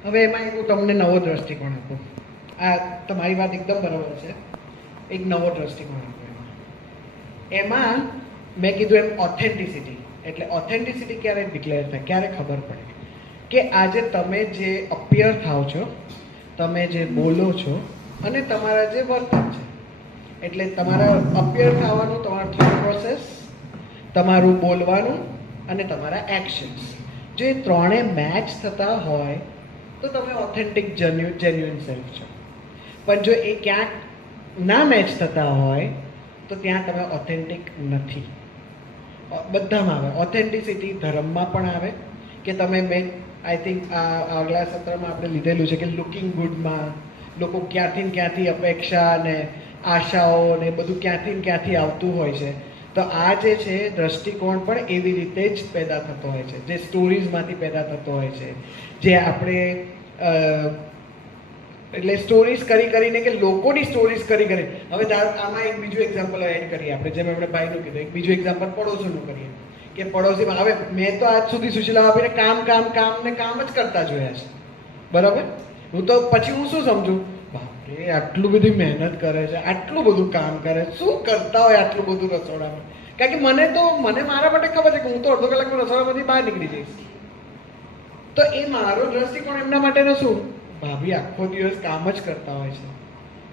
હવે એમાં હું તમને નવો દ્રષ્ટિકોણ આપું. આ તમારી વાત એકદમ બરાબર છે. એક નવો દ્રષ્ટિકોણ આપું એમાં મેં કીધું એમ ઓથેન્ટિસિટી. એટલે ઓથેન્ટિસિટી ક્યારે ડિક્લેર થાય, ક્યારે ખબર પડે કે આજે તમે જે અપિયર થાવ છો, તમે જે બોલો છો અને તમારા જે વર્તન છે, એટલે તમારા અપિયર થવાનું, તમારું થોટ પ્રોસેસ, તમારું બોલવાનું અને તમારા એક્શન્સ, જો એ ત્રણે મેચ થતા હોય તો તમે ઓથેન્ટિક જેન્યુઇન સેલ્ફ છો. પણ જો એ ક્યાંક ના મેચ થતા હોય તો ત્યાં તમે ઓથેન્ટિક નથી. બધામાં આવે ઓથેન્ટિસિટી. ધર્મમાં પણ આવે કે તમે, મેં આઈ થિંક આગલા સત્રમાં આપણે લીધેલું છે કે લુકિંગ ગુડમાં લોકો ક્યાંથી અપેક્ષા ને આશાઓ ને બધું ક્યાંથી આવતું હોય છે. તો આ જે છે દ્રષ્ટિકોણ પણ એવી રીતે જ પેદા થતો હોય છે, જે સ્ટોરીઝમાંથી પેદા થતો હોય છે, જે આપણે એટલે સ્ટોરીઝ કરીને કે લોકોની સ્ટોરીઝ કરી. હવે આમાં એક બીજું એક્ઝામ્પલ એડ કરીએ આપણે, જેમ આપણે ભાઈનું કીધું, એક બીજું એક્ઝામ્પલ પડોશીનું કરીએ કે પડોશીમાં, હવે મેં તો આજ સુધી સુશીલા આપીને કામ જ કરતા જોયા છે, બરાબર. હું તો પછી હું શું સમજુ, બાપરે આટલું બધી મહેનત કરે છે, આટલું બધું કામ કરે, શું કરતા હોય આટલું બધું રસોડામાં. કારણ કે મને મારા માટે ખબર છે કે હું તો અડધો કલાકમાં રસોડામાંથી બહાર નીકળી જઈશ. તો એ મારો દ્રષ્ટિકોણ એમના માટેનો શું, ભાભી આખો દિવસ કામ જ કરતા હોય છે,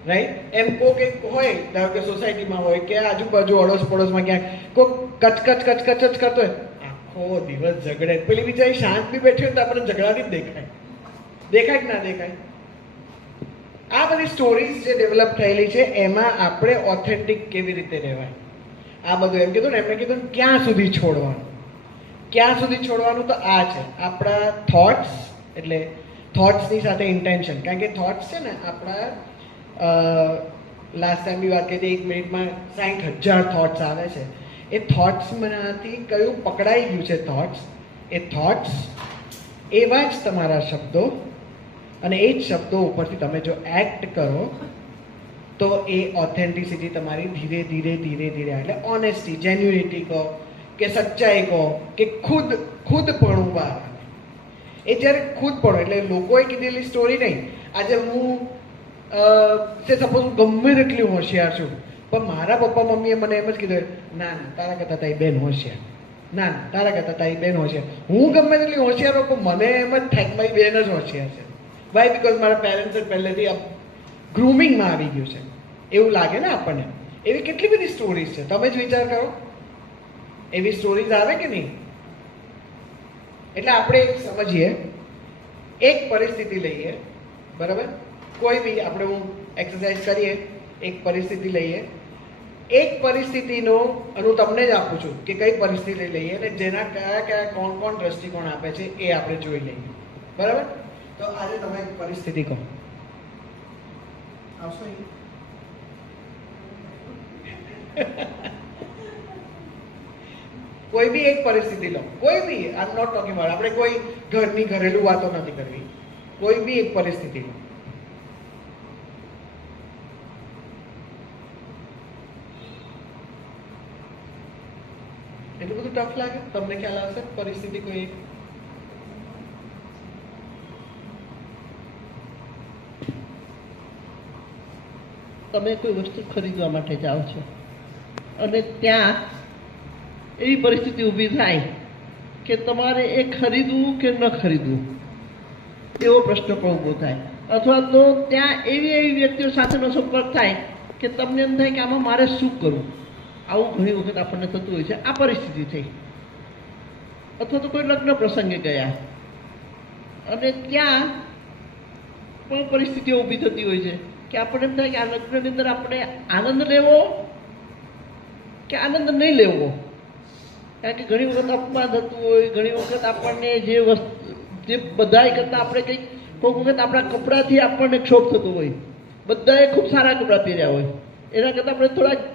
રાઈટ? એમ કોક એક હોય, ધારો કે સોસાયટીમાં હોય કે આજુબાજુ અડોશ પડોશમાં ક્યાંક કોક કચકચ કચકચ જ કરતો હોય, આખો દિવસ ઝઘડે, પેલી બિચારી શાંત બી બેઠી હોય તો આપણને ઝઘડાતી જ દેખાય. દેખાય કે ના દેખાય? આ બધી સ્ટોરીઝ જે ડેવલપ થયેલી છે એમાં આપણે ઓથેન્ટિક કેવી રીતે રહેવાય, આ બધું એમ કીધું ને, એમણે કીધું ને ક્યાં સુધી છોડવાનું. ક્યાં સુધી છોડવાનું તો આ છે આપણા થોટ્સ, એટલે થોટ્સની સાથે ઇન્ટેન્શન. કારણ કે થોટ્સ છે ને આપણા લાસ્ટ ટાઈમ બી વાત કરી, 1 મિનિટમાં 60,000 થોટ્સ આવે છે. એ થોટ્સમાંથી કયું પકડાઈ ગયું છે થોટ્સ, એ થોટ્સ એવા જ તમારા શબ્દો, અને એ જ શબ્દો ઉપરથી તમે જો એક્ટ કરો તો એ ઓથેન્ટિસિટી તમારી ધીરે ધીરે ધીરે ધીરે, એટલે ઓનેસ્ટી, જેન્યુનિટી કહો કે સચ્ચાઈ કહો કે ખુદપણું બહાર આવે. એ જ્યારે ખુદપણું એટલે લોકોએ કીધેલી સ્ટોરી નહીં. આજે હું સપોઝ હું ગમે તેટલી હોશિયાર છું, પણ મારા પપ્પા મમ્મીએ મને એમ જ કીધું, ના ના તારા કરતાં તારી બેન હોશિયાર, ના ના તારા કરતાં તારી બેન હોશિયાર. હું ગમે તેટલી હોશિયાર હોઉં પણ મને એમ જ થાય કે મારી બેન જ હોશિયાર છે. વાય? બિકોઝ મારા પેરેન્ટ્સ પહેલેથી ગ્રુમિંગમાં આવી ગયું છે, એવું લાગે ને આપણને. એવી કેટલી બધી સ્ટોરીઝ છે, તમે જ વિચાર કરો. એવી સ્ટોરીઝ આવે કે નહીં? એટલે આપણે એક સમજીએ, એક પરિસ્થિતિ લઈએ, બરાબર? કોઈ બી આપણે, હું એક્સરસાઇઝ કરીએ, એક પરિસ્થિતિ લઈએ, એક પરિસ્થિતિનો અને હું તમને જ આપું છું કે કઈ પરિસ્થિતિ લઈએ અને જેના કયા કયા કોણ કોણ દ્રષ્ટિકોણ આપે છે એ આપણે જોઈ લઈએ, બરાબર? તો આજે તમે એક પરિસ્થિતિ કહો, આવશો અહીં? કોઈ બી એક પરિસ્થિતિ લો, કોઈ બી, આઈ એમ નોટ ટોકિંગ અબાઉટ, આપણે કોઈ ઘરની ઘરેલું વાતો નથી કરવી, કોઈ બી એક પરિસ્થિતિ લો. એટલું બધું ટફ લાગે? તમને ખ્યાલ આવશે પરિસ્થિતિ કોઈ એક? તમે કોઈ વસ્તુ ખરીદવા માટે જાઓ છો અને ત્યાં એવી પરિસ્થિતિ ઊભી થાય કે તમારે એ ખરીદવું કે ન ખરીદવું એવો પ્રશ્ન પણ ઊભો થાય, અથવા તો ત્યાં એવી વ્યક્તિઓ સાથેનો સંપર્ક થાય કે તમને એમ થાય કે આમાં મારે શું કરવું. આવું ઘણી વખત આપણને થતું હોય છે. આ પરિસ્થિતિ થઈ. અથવા તો કોઈ લગ્ન પ્રસંગે ગયા અને ત્યાં પણ પરિસ્થિતિઓ ઊભી થતી હોય છે કે આપણને એમ થાય કે આ લગ્નની અંદર આપણે આનંદ લેવો કે આનંદ નહીં લેવો. કારણ કે ઘણી વખત અપમાન થતું હોય, ઘણી વખત આપણને જે બધાય કરતાં આપણે કંઈક, કોઈક વખત આપણા કપડાથી આપણને ક્ષોભ થતો હોય. બધાએ ખૂબ સારા કપડાં પહેર્યા હોય, એના કરતાં આપણે થોડા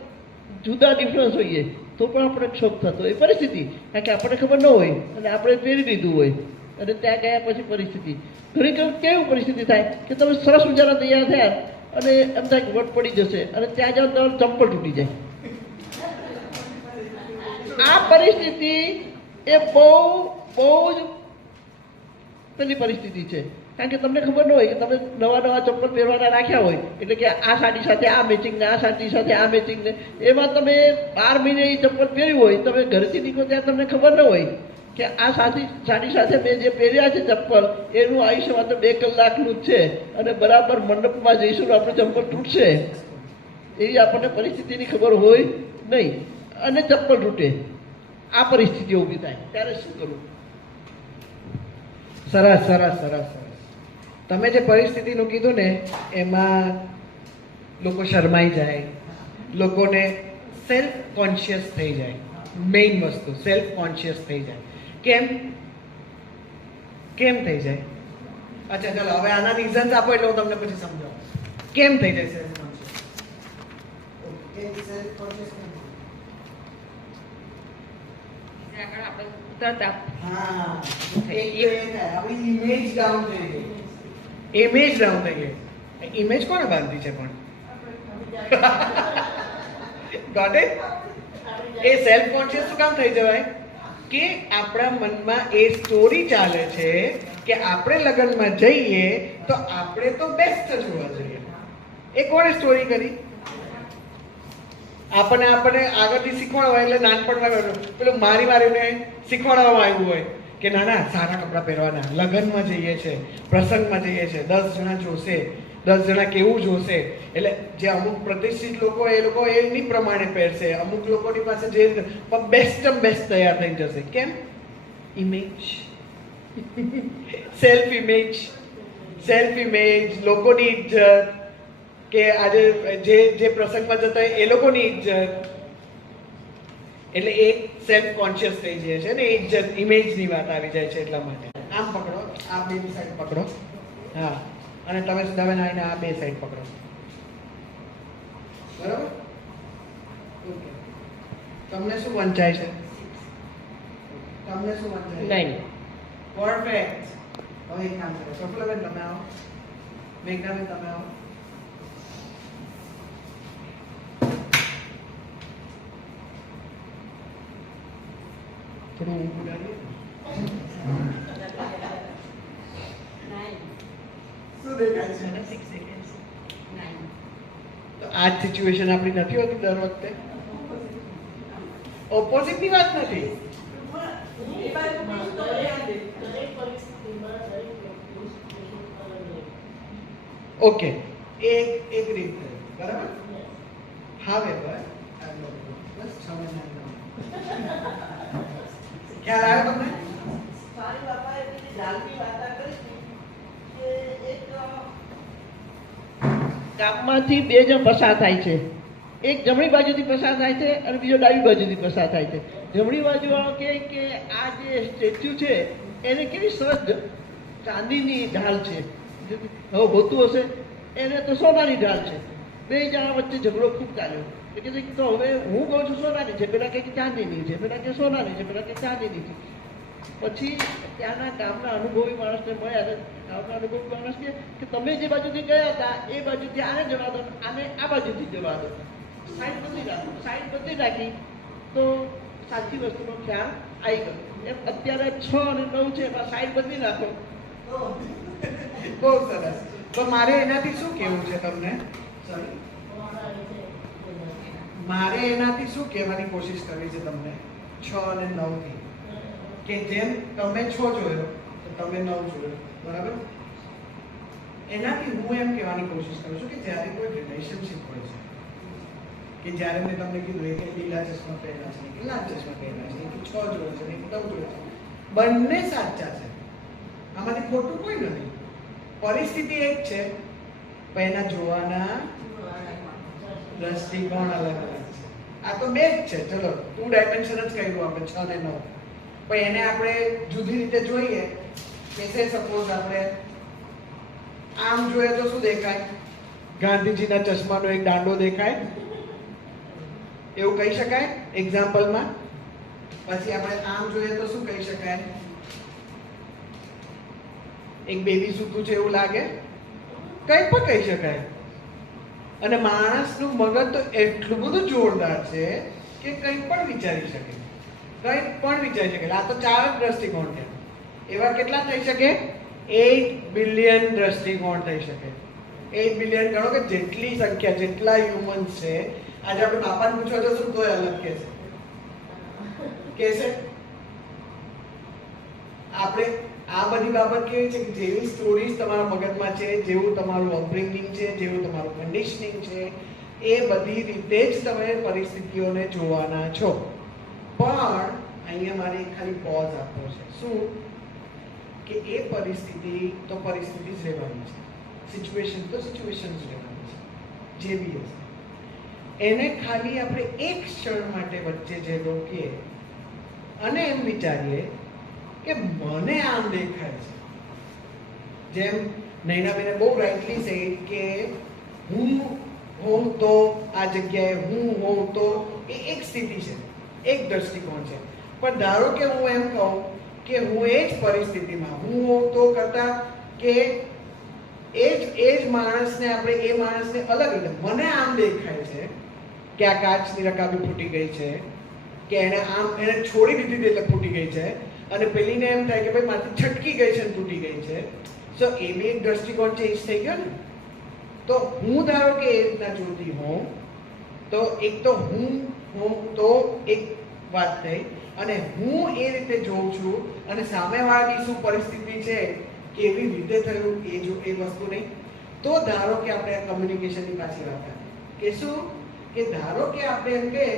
જુદા ડિફરન્સ હોઈએ તો પણ આપણે ક્ષોભ થતો હોય. પરિસ્થિતિ, કારણ કે આપણને ખબર ન હોય અને આપણે પહેરી લીધું હોય અને ત્યાં ગયા પછી પરિસ્થિતિ. ઘણી કેવી પરિસ્થિતિ થાય કે તમે સરસ મજાના તૈયાર થયા અને એમ થાય કે વટ પડી જશે અને ત્યાં જાઓ તો ચંપલ તૂટી જાય. આ પરિસ્થિતિ એ બહુ જ પેલી પરિસ્થિતિ છે. કારણ કે તમને ખબર ન હોય કે તમે નવા ચંપલ પહેરવાના રાખ્યા હોય, એટલે કે આ સાડી સાથે આ મેચિંગ ને આ સાડી સાથે આ મેચિંગ ને, એમાં તમે 12 મહિને એ ચંપલ પહેર્યું હોય, તમે ઘરેથી નીકળો ત્યાં તમને ખબર ન હોય કે આ સાડી સાથે મેં જે પહેર્યા છે ચંપલ એનું આયુષ્ય માત્ર 2 કલાકનું જ છે અને બરાબર મંડપમાં જઈશું આપણું ચંપલ તૂટશે એવી આપણને પરિસ્થિતિની ખબર હોય નહીં અને ચંપલ તૂટે. આ પરિસ્થિતિ ઊભી થાય ત્યારે શું કરવું? સરસ સરસ સરસ સરસ. તમે જે પરિસ્થિતિનું કીધું ને એમાં લોકો શરમાઈ જાય, લોકોને સેલ્ફ કોન્શિયસ થઈ જાય. મેઇન વસ્તુ સેલ્ફ કોન્શિયસ થઈ જાય. કેમ થઈ જાય? અચ્છા ચાલો હવે આના રીઝન્સ આપો એટલે હું તમને પછી સમજાવું કેમ થઈ જાય સેલ્ફ કોન્શિયસ. સેલ્ફ કોન્શિયસ આગળ આપણે ઉતરતા હા, આપણી ઇમેજ ડાઉન થઈ ગઈ. ઇમેજ ડાઉન થઈ ગઈ. ઇમેજ કોને બાંધી છે પણ? Got it? એ સેલ્ફ કોન્શિયસ શું કામ થઈ જવાય કે આપણા મનમાં એ સ્ટોરી ચાલે છે કે આપણે લગ્નમાં જઈએ તો આપણે તો બેસ્ટ જ હોવા જોઈએ. એ કોણે સ્ટોરી કરી? આપણને આગળથી શીખવાડવા, એટલે નાનપણમાં પેલું મારીને શીખવાડવામાં આવ્યું હોય કે ના ના સારા કપડાં પહેરવાના, લગ્નમાં જઈએ છે, પ્રસંગમાં જઈએ છે, 10 જણા જોશે, 10 જણા કેવું જોશે, એટલે જે અમુક પ્રતિષ્ઠિત લોકો એ લોકો એની પ્રમાણે પહેરશે, અમુક લોકોની પાસે જે બેસ્ટ તૈયાર થઈ જશે. કેમ? ઇમેજ, સેલ્ફ ઇમેજ, લોકોની ઇજ્જત, કે આજે જે પ્રસંગમાં જતા હોય એ લોકોની ઇજ્જત, એટલે એક સેલ્ફ કોન્શિયસ થઈ જાય છે ને, ઇજ્જત ઇમેજની વાત આવી જાય છે. એટલા માટે આમ પકડો, આ બે સાઈડ પકડો, હા, અને તમે સુધાબેન આવીને આ બે સાઈડ પકડો, બરાબર? ઓકે. તમને શું વંચાય છે? તમને શું વંચાય? નહીં. પરફેક્ટ. હવે એક કામ કરો, સફલાબેન તમે આવો, મેઘનાબેન તમે આવો. થોડું ઊંઘ ઉડાડીએ. શું દેખાય છે? તો આ જ સિચ્યુએશન આપણી નથી હોતી દર વખતે. ઓપોઝિટ ની વાત નથી. ઓકે, એક રીત છે, બરાબર? However, બસ સમજ ખ્યાલ આવ્યો તમને? સારી બાપાએ પેલી ઢાલની વાર્તા કરી હતી કે એક ગામમાંથી બે જણ પસાર થાય છે. એક જમણી બાજુથી પસાર થાય છે અને બીજો ડાબી બાજુથી પસાર થાય છે. જમણી બાજુ વાળો કહે કે આ જે સ્ટેચ્યુ છે એને કેવી સરસ ચાંદીની ઢાલ છે, હવે હોતું હશે, એને તો સોનાની ઢાલ છે. બે જણા વચ્ચે ઝઘડો ખૂબ ચાલ્યો. એટલે કે તો હવે હું કહું છું સોનાની છે, પેલા કે ચાંદીની છે, પેલા કે સોનાની છે, પેલા કે ચાંદીની છે. પછી ત્યાંના ગામના અનુભવી માણસને મળ્યા, ગામના અનુભવી માણસ કે તમે જે બાજુથી ગયા હતા એ બાજુથી આને જવા દો, આને આ બાજુથી જવા દો, સાઈડ બદલી રાખો. સાઈડ બદલી રાખી તો સાચી વસ્તુનો ખ્યાલ આવી ગયો. એમ અત્યારે 6 અને 9 છે, એમાં સાઈડ બદલી નાખો. બહુ સરસ. તો મારે એનાથી શું કહેવું છે તમને? સોરી, મારે એનાથી શું કહેવાની કોશિશ કરવી છે તમને 6 અને 9 થી? કે જેમ તમે 6 જોયો તો તમે 9 જોયો, બરાબર? એનાથી હું એમ કહેવાની કોશિશ કરું છું કે જ્યારે કોઈ રિલેશનશિપ હોય છે, કે જ્યારે મેં તમને કીધું કે લીલા ચશ્મા પહેર્યા છે, કે લાલ ચશ્મા પહેર્યા છે, કે 6 જોયો છે, કે 9 જોયો છે, બંને સાચા છે, આમાંથી ખોટું કોઈ નથી. પરિસ્થિતિ એક છે, પણ એના જોવાના દ્રષ્ટિકોણ અલગ અલગ છે. આ તો બે જ છે, ચલો 2 ડાયમેન્શન જ કહ્યું આપણે 6 અને 9, પણ એને આપણે જુદી રીતે જોઈએ. કે સપોઝ આપણે આમ જોઈએ તો શું દેખાય? ગાંધીજીના ચશ્માનો એક દાંડો દેખાય, એવું કહી શકાય એક્ઝામ્પલમાં. પછી આપણે આમ જોઈએ તો શું કહી શકાય? એક બેબી સૂતું છે એવું લાગે, કંઈ પણ કહી શકાય. અને માણસનું મગજ તો એટલું બધું જોરદાર છે કે કંઈ પણ વિચારી શકે, કંઈ પણ વિચારી શકે. આ તો 4 જ દ્રષ્ટિકોણ છે, એવા કેટલા થઈ શકે? 8 બિલિયન દ્રષ્ટિકોણ થઈ શકે. 8 બિલિયન ગણો કે જેટલી સંખ્યા, જેટલા હ્યુમન્સ છે. આજે આપણે બાપાને પૂછવા જશું તોય અલગ કહેશે. આપણે આ બધી બાબત કેવી છે કે જેવી સ્ટોરીઝ તમારા મગજમાં છે, જેવું તમારું અપબ્રિંગિંગ છે, જેવું તમારું કન્ડિશનિંગ છે, એ બધી રીતે જ તમે પરિસ્થિતિઓને જોવાના છો. પણ અહીંયા મારે ખાલી પોઝ આપવો છે. શું? કે એ પરિસ્થિતિ તો પરિસ્થિતિ જ રહેવાની છે, સિચ્યુએશન તો સિચ્યુએશન જ રહેવાની છે, જે બી હશે. એને ખાલી આપણે એક ક્ષણ માટે વચ્ચે જે રોકીએ અને એમ વિચારીએ કે મને આમ દેખાય છે. જેમ નૈનાબેને બહુ રાઇટલી છે કે હું હોઉં તો આ જગ્યાએ, હું હોઉં તો, એ એક સ્થિતિ છે, એક દ્રષ્ટિકોણ છે. પણ ધારો કે હું એમ કહું કે હું એ જ પરિસ્થિતિમાં હું હોઉં તો કરતા કે એ જ માણસને આપણે એ માણસને અલગ રીતે મને આમ દેખાય છે કે આ કાચની રકાબી ફૂટી ગઈ છે, કે એને છોડી દીધી એટલે ફૂટી ગઈ છે, અને પેલીને એમ થાય કે ભાઈ માથી છટકી ગઈ છે અને તૂટી ગઈ છે. સો એ બી એક દ્રષ્ટિકોણ ચેન્જ થઈ ગયો ને. તો હું ધારો કે એ રીતના જોતી હોઉં તો એક તો હું હોઉં તો એક વાત થઈ, અને હું એ રીતે જોઉં છું અને સામેવાળાની શું પરિસ્થિતિ છે, કેવી રીતે થયું એ વસ્તુ નહીં. તો ધારો કે આપણે આ કમ્યુનિકેશનની પાછી વાત કરીએ કે શું કે ધારો કે આપણે એમ કહીએ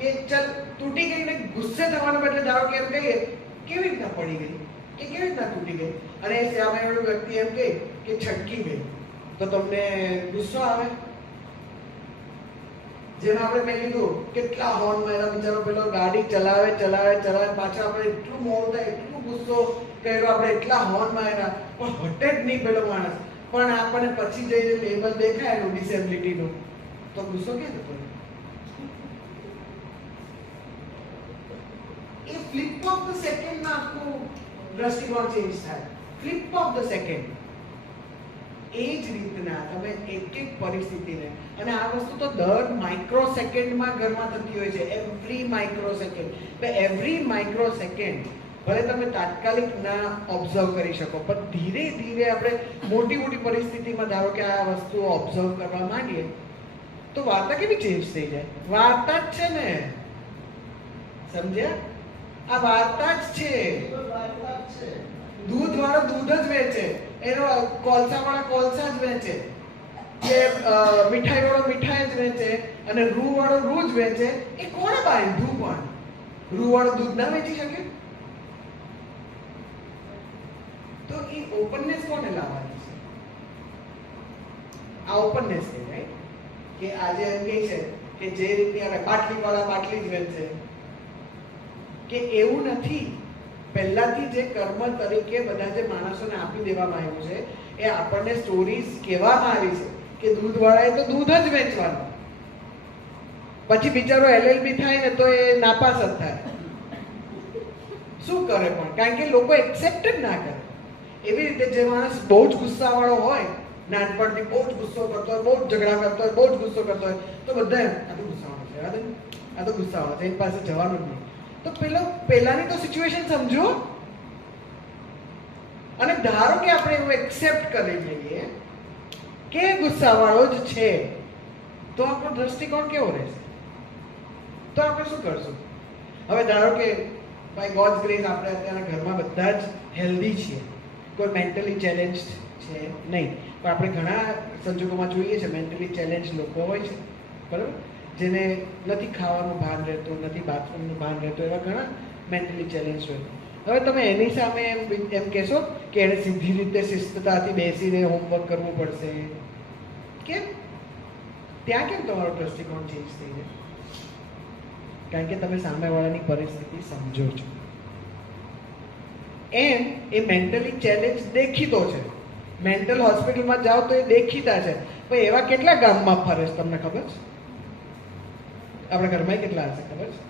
કે ચલ તૂટી ગઈ ને ગુસ્સે થવાના બદલે ધારો કે એમ કહીએ કેવી રીતના પડી ગઈ કે કેવી રીતના તૂટી ગઈ અને સામેવાળો વ્યક્તિ એમ કહે કે છટકી ગઈ તો તમને ગુસ્સો આવે? જેમ આપણે મેં કીધું કેટલા હોર્ન માર્યા બિચારો પેલો ગાડી ચલાવે પાછળ આપણે એટલું મોડું થાય એટલું ગુસ્સો કર્યો આપણે એટલા હોર્ન માર્યા પણ હટે જ નહીં પેલો માણસ પણ આપણને પછી જઈને લેબલ દેખાય એનું ડિસેબિલિટીનું તો ગુસ્સો ક્યાં થતો? એ ફ્લિપ ઓફ ધ સેકન્ડમાં આખું દ્રષ્ટિકોણ ચેન્જ થાય. Flip of the second. એ જ રીતના તમે એક એક પરિસ્થિતિને અને આ વસ્તુ તો દર માઇક્રો સેકન્ડમાં ઘરમાં થતી હોય છે. Every micro second. તો એવરી માઇક્રો સેકન્ડ ભલે તમે તાત્કાલિક ના ઓબ્ઝર્વ કરી શકો પણ ધીરે ધીરે આપણે મોટી મોટી પરિસ્થિતિમાં ધારો કે આ વસ્તુ ઓબ્ઝર્વ કરવા માંડીએ તો વાર્તા કેવી ચેન્જ થઈ જાય? વાર્તા જ છે ને, સમજ્યા? આ વાર્તા જ છે. દૂધ વાળો દૂધ જ વેચે, એનો કોલસા વાળા કોલસા જ વેચે, કે મીઠાઈ વાળો મીઠાઈ જ વેચે અને રૂ વાળો રૂ જ વેચે. એ કોણે બાંધ્યું? પણ રૂ વાળો દૂધ ના વેચી શકે? તો એ ઓપનનેસ કોને લાવવાની છે? આ ઓપનનેસ છે, રાઈટ? કે આજે એમ કહે છે કે જે રીતની આપણે બાટલી વાળા બાટલી જ વેચે, કે એવું નથી. પહેલાથી જે કર્મ તરીકે બધા જે માણસોને આપી દેવામાં આવ્યું છે એ આપણને સ્ટોરીઝ કહેવામાં આવી છે કે દૂધવાળાએ તો દૂધ જ વેચવાનું. પછી બિચારો LLB થાય ને તો એ નાપાસ જ થાય. શું કરે પણ? કારણ કે લોકો એક્સેપ્ટ જ ના કરે. એવી રીતે જે માણસ બહુ જ ગુસ્સાવાળો હોય, નાનપણથી બહુ જ ગુસ્સો કરતો હોય, બહુ જ ઝઘડા કરતો હોય, બહુ જ ગુસ્સો કરતો હોય તો બધા આ તો ગુસ્સાવાળો છે, આ તો ગુસ્સાવાળો છે, એની પાસે જવાનું જ નહીં. તો પહેલાની તો સિચ્યુએશન સમજો અને ધારો કે આપણે એવું એક્સેપ્ટ કરી લઈએ કે ગુસ્સાવાળો જ છે તો આપણો દ્રષ્ટિકોણ કેવો રહેશે? તો આપણે શું કરશું? હવે ધારો કે બાય ગોડ્સ ગ્રેસ આપણે અત્યારના ઘરમાં બધા જ હેલ્ધી છીએ, કોઈ મેન્ટલી ચેલેન્જ છે નહીં, પણ આપણે ઘણા સંજોગોમાં જોઈએ છે મેન્ટલી ચેલેન્જ લોકો હોય છે, બરાબર? જેને નથી ખાવાનું ભાન રહેતું, નથી બાથરૂમનું ભાન રહેતું, એવા ઘણા મેન્ટલી ચેલેન્જ હોય. હવે તમે એની સામે એમ કહેશો કે એને સીધી રીતે શિસ્તતાથી બેસીને હોમવર્ક કરવું પડશે? કેમ? ત્યાં કેમ તમારો દ્રષ્ટિકોણ ચેન્જ થઈ જાય? કારણ કે તમે સામેવાળાની પરિસ્થિતિ સમજો છો. એમ એ મેન્ટલી ચેલેન્જ દેખીતો છે. મેન્ટલ હોસ્પિટલમાં જાઓ તો એ દેખીતા છે, પણ એવા કેટલા ગામમાં ફરે છે તમને ખબર છે? આપણા ઘરમાં કેટલા હશે ખબર છે?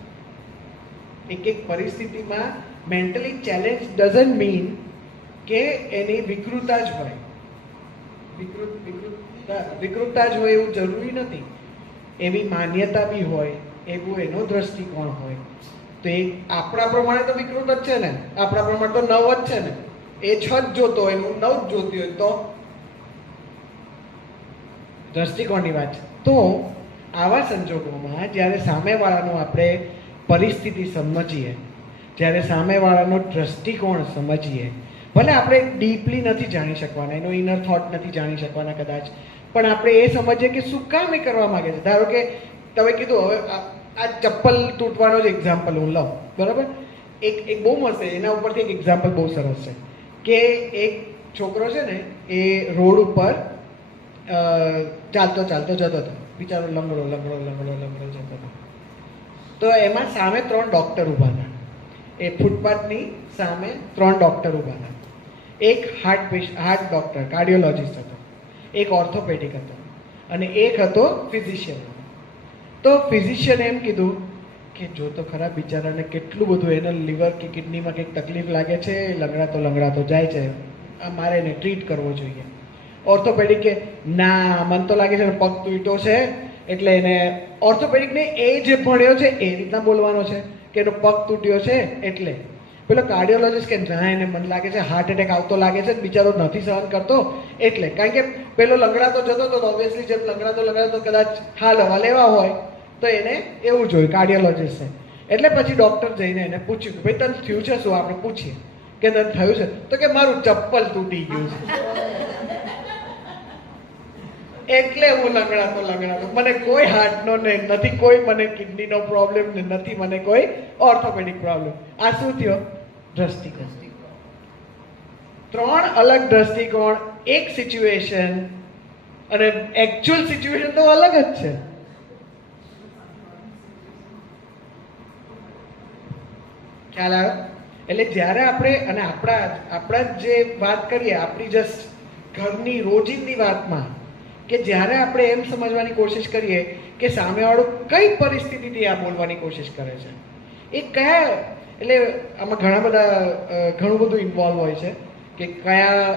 એક એક પરિસ્થિતિમાં મેન્ટલી ચેલેન્જ ડઝન્ટ મીન કે એની વિકૃતતા જ હોય. વિકૃતતા જ હોય એવું જરૂરી નથી. એવી માન્યતા બી હોય, એવું એનો દ્રષ્ટિકોણ હોય. તો એ આપણા પ્રમાણે તો વિકૃત જ છે ને, આપણા પ્રમાણે તો નવ જ છે ને. એ 6 જ જોતો હોય, હું 9 જ જોતી હોય તો દ્રષ્ટિકોણની વાત છે. તો આવા સંજોગોમાં જ્યારે સામેવાળાનું આપણે પરિસ્થિતિ સમજીએ, જ્યારે સામેવાળાનો દ્રષ્ટિકોણ સમજીએ, ભલે આપણે ડીપલી નથી જાણી શકવાના, એનો ઇનર થોટ નથી જાણી શકવાના કદાચ, પણ આપણે એ સમજીએ કે શું કામ એ કરવા માંગે છે. ધારો કે તમે કીધું, હવે આ ચપ્પલ તૂટવાનો જ એક્ઝામ્પલ હું લઉં, બરાબર? એક બહુ મસ્ત છે, એના ઉપરથી એક એક્ઝામ્પલ બહુ સરસ છે કે એક છોકરો છે ને એ રોડ ઉપર ચાલતો જતો હતો, બિચારો લંગડો જતો હતો. તો એમાં સામે 3 ડૉક્ટર ઊભા હતા. એ ફૂટપાથની સામે 3 ડૉક્ટર ઊભા હતા. એક હાર્ટ ડૉક્ટર, કાર્ડિયોલોજિસ્ટ હતો, એક ઓર્થોપેડિક હતો અને એક હતો ફિઝિશિયન. તો ફિઝિશિયને એમ કીધું કે જો તો ખરા બિચારાને કેટલું બધું એના લીવર કે કિડનીમાં કંઈક તકલીફ લાગે છે, લંગડાતો જાય છે, મારે એને ટ્રીટ કરવો જોઈએ. ઓર્થોપેડિક કે ના, મને તો લાગે છે પગ તૂટ્યો છે એટલે એને, ઓર્થોપેડિકને એ જે ભણ્યો છે એ રીતના બોલવાનો છે કે એનો પગ તૂટ્યો છે એટલે. પેલો કાર્ડિયોલોજિસ્ટ કે ના, એને મને લાગે છે હાર્ટ એટેક આવતો લાગે છે, બિચારો નથી સહન કરતો એટલે. કારણ કે પેલો લંગડાતો જતો તો ઓબ્વિયસલી જેમ લંગડાતો કદાચ હાલ હવા લેવા હોય તો એને એવું જોયું કાર્ડિયોલોજિસ્ટે. એટલે પછી ડૉક્ટર જઈને એને પૂછ્યું કે ભાઈ તને થયું છે શું? આપણે પૂછીએ કે તને થયું છે? તો કે મારું ચપ્પલ તૂટી ગયું છે. એટલે હું લંગડાતો મને કોઈ હાર્ટનો ને નથી, કોઈ મને કિડનીનો પ્રોબ્લેમ ને નથી, મને કોઈ ઓર્થોપેડિક પ્રોબ્લેમ. આ શું થયો? દ્રષ્ટિકોણ. 3 અલગ દ્રષ્ટિકોણ, એક સિચ્યુએશન, અને એકચ્યુઅલ સિચ્યુએશન તો અલગ જ છે. ખ્યાલ આવ્યો? એટલે જ્યારે આપણે અને આપણા જે વાત કરીએ આપણી જસ્ટ ઘરની રોજિંદી વાતમાં, કે જ્યારે આપણે એમ સમજવાની કોશિશ કરીએ કે સામેવાળો કઈ પરિસ્થિતિથી આ બોલવાની કોશિશ કરે છે, એ કયા, એટલે આમાં ઘણું બધું ઇન્વોલ્વ હોય છે કે કયા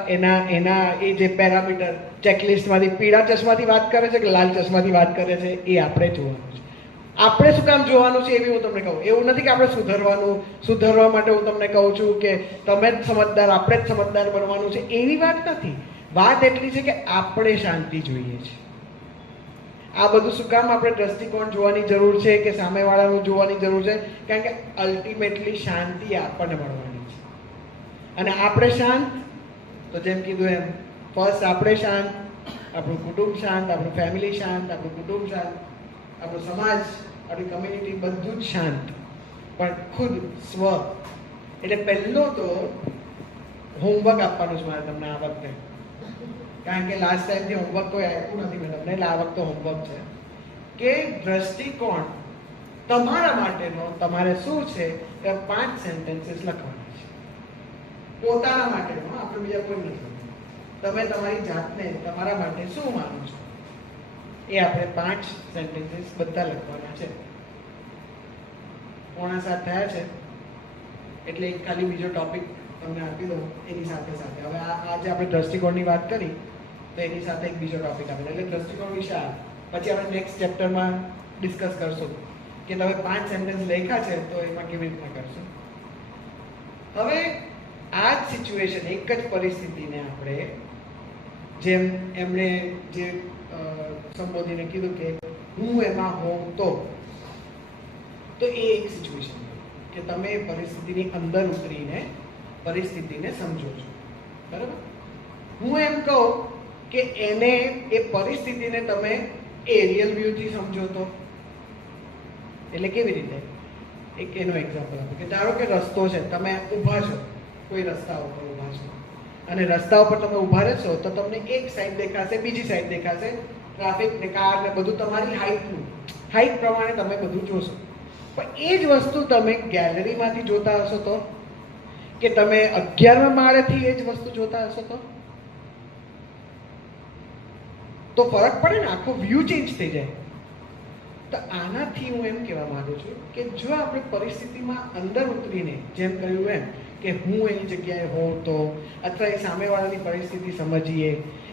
એના એ જે પેરામીટર ચેકલિસ્ટમાંથી પીળા ચશ્માથી વાત કરે છે કે લાલ ચશ્માથી વાત કરે છે, એ આપણે જોવાનું છે. આપણે શું કામ જોવાનું છે એવી હું તમને કહું. એવું નથી કે આપણે સુધરવા માટે હું તમને કહું છું કે તમે જ સમજદાર, આપણે જ સમજદાર બનવાનું છે, એવી વાત નથી. વાત એટલી છે કે આપણે શાંતિ જોઈએ છે. આ બધું શું કામ આપણે દ્રષ્ટિકોણ જોવાની જરૂર છે કે સામેવાળાનું જોવાની જરૂર છે? કારણ કે અલ્ટિમેટલી શાંતિ આપણને મળવાની છે. અને આપણે શાંત, તો જેમ કીધું એમ, ફર્સ્ટ આપણે શાંત, આપણું કુટુંબ શાંત, આપણું ફેમિલી શાંત, આપણું કુટુંબ શાંત, આપણો સમાજ, આપણી કમ્યુનિટી બધું જ શાંત. પણ ખુદ સ્વ, એટલે પહેલો તો હોમવર્ક આપવાનું છે મારે તમને આ વખતે. કારણ કે લાસ્ટ ટાઈમથી હોમવર્ક કોઈ આપ્યું નથી મેં તમને, એટલે આ વખતે હોમવર્ક છે કે દ્રષ્ટિકોણ તમારા માટેનો તમારે શું છે એ 5 સેન્ટેન્સીસ લખવાના છે. પોતાના માટેનો, આપણે બીજા કોઈ નથી. તમે તમારી જાતને તમારા માટે શું માનો છો એ આપણે 5 સેન્ટેન્સીસ બધા લખવાના છે. 6:45 થયા છે, એટલે એક ખાલી બીજો ટોપિક તમને આપી દઉં એની સાથે. હવે આજે આપણે દ્રષ્ટિકોણની વાત કરી તો એની સાથે એક બીજો ટોપિક આપી દઉં, એટલે દ્રષ્ટિકોણ વિશે પછી આપણે નેક્સ્ટ ચેપ્ટરમાં ડિસ્કસ કરશું કે તમે 5 સેન્ટેન્સ લખ્યા છે તો એમાં કેવી રીતના કરશું. હવે આ જ સિચ્યુએશન, એક જ પરિસ્થિતિને આપણે, જેમ એમણે જે સંબોધીને કીધું કે હું એમાં હોઉં તો એ એક સિચ્યુએશન કે તમે એ પરિસ્થિતિની અંદર ઉતરીને પરિસ્થિતિને સમજો છો. બરાબર? હું એમ કહું કે એ પરિસ્થિતિને તમે એરિયલ વ્યૂથી સમજો તો, એટલે કેવી રીતે? એક એનો એક્ઝામ્પલ આપો કે ધારો કે રસ્તો છે, તમે ઊભા છો કોઈ રસ્તા ઉપર ઊભા છો, અને રસ્તા ઉપર તમે ઊભા રહેશો તો તમને એક સાઈડ દેખાશે, બીજી સાઈડ દેખાશે, ટ્રાફિક ને કાર ને બધું તમારી હાઈટ પ્રમાણે તમે બધું જોશો. પણ એ જ વસ્તુ તમે ગેલેરીમાંથી જોતા હશો કે તમે 11મા માળેથી એ જ વસ્તુ જોતા હશો તો ફરક પડે ને, આખો વ્યૂ ચેન્જ થઈ જાય. તો આનાથી હું એમ કહેવા માંગુ છું કે જો આપણે પરિસ્થિતિમાં અંદર ઉતરીને, જેમ કહ્યું એમ કે હું એની જગ્યાએ હોઉં તો, અથવા એ સામેવાળાની પરિસ્થિતિ સમજીએ,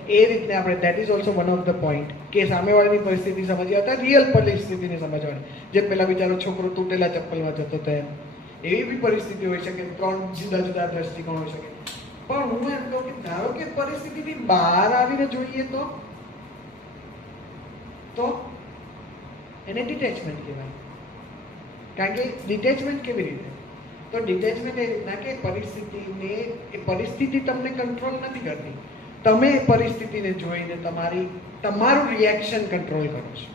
એ રીતને આપણે, that is also one of the point કે સામેવાળાની પરિસ્થિતિ સમજીએ અથવા રિયલ પરિસ્થિતિને સમજવાની. જે પેલા બિચારો છોકરો તૂટેલા ચપ્પલમાં જતો હતો એવી બી પરિસ્થિતિ હોઈ શકે, 3 જુદા જુદા દ્રષ્ટિકોણ હોઈ શકે. પણ હું એમ કહું કે ધારો કે પરિસ્થિતિથી બહાર આવીને જોઈએ તો એને ડિટેચમેન્ટ કહેવાય. કારણ કે ડિટેચમેન્ટ કેવી રીતે? તો ડિટેચમેન્ટ એ રીતના કે પરિસ્થિતિ તમને કંટ્રોલ નથી કરતી, તમે એ પરિસ્થિતિને જોઈને તમારું રિએક્શન કંટ્રોલ કરો છો.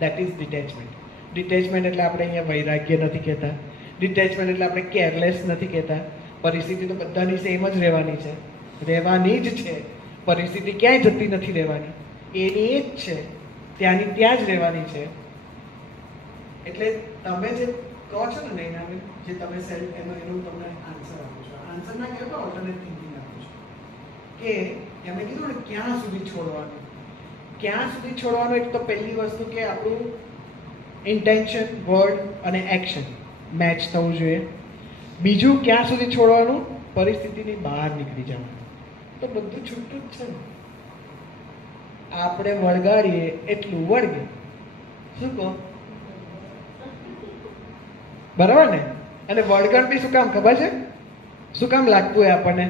That is detachment. ડિટેચમેન્ટ એટલે આપણે અહીંયા વૈરાગ્ય નથી કહેતા, ડિટેચમેન્ટ એટલે આપણે કેરલેસ નથી કહેતા. પરિસ્થિતિ તો બધાની સેમ જ રહેવાની છે, રહેવાની જ છે. પરિસ્થિતિ ક્યાંય જતી નથી રહેવાની, એની એ જ છે, ત્યાંની ત્યાં જ રહેવાની છે. એટલે તમે જે કહો છો ને નૈનાબેન, જે તમે એનું તમને આન્સર આપો છો, આન્સર ના કહેતો ઓલ્ટરનેટ થિંકિંગ આપો છો કે એમણે કીધું ને ક્યાં સુધી છોડવાનું. ક્યાં સુધી છોડવાનું એક તો પહેલી વસ્તુ કે આપણું ઇન્ટેન્શન, વર્ડ અને એક્શન મેચ થવું જોઈએ. બીજું ક્યાં સુધી છોડવાનું? પરિસ્થિતિની બહાર નીકળી જવાનું. તો બધું છૂટું જ છે ને, આપણે વળગાડીએ એટલું વળગે. શું કહો? બરાબર ને? અને વળગણ બી શું કામ ખબર છે? શું કામ લાગતું હોય આપણને?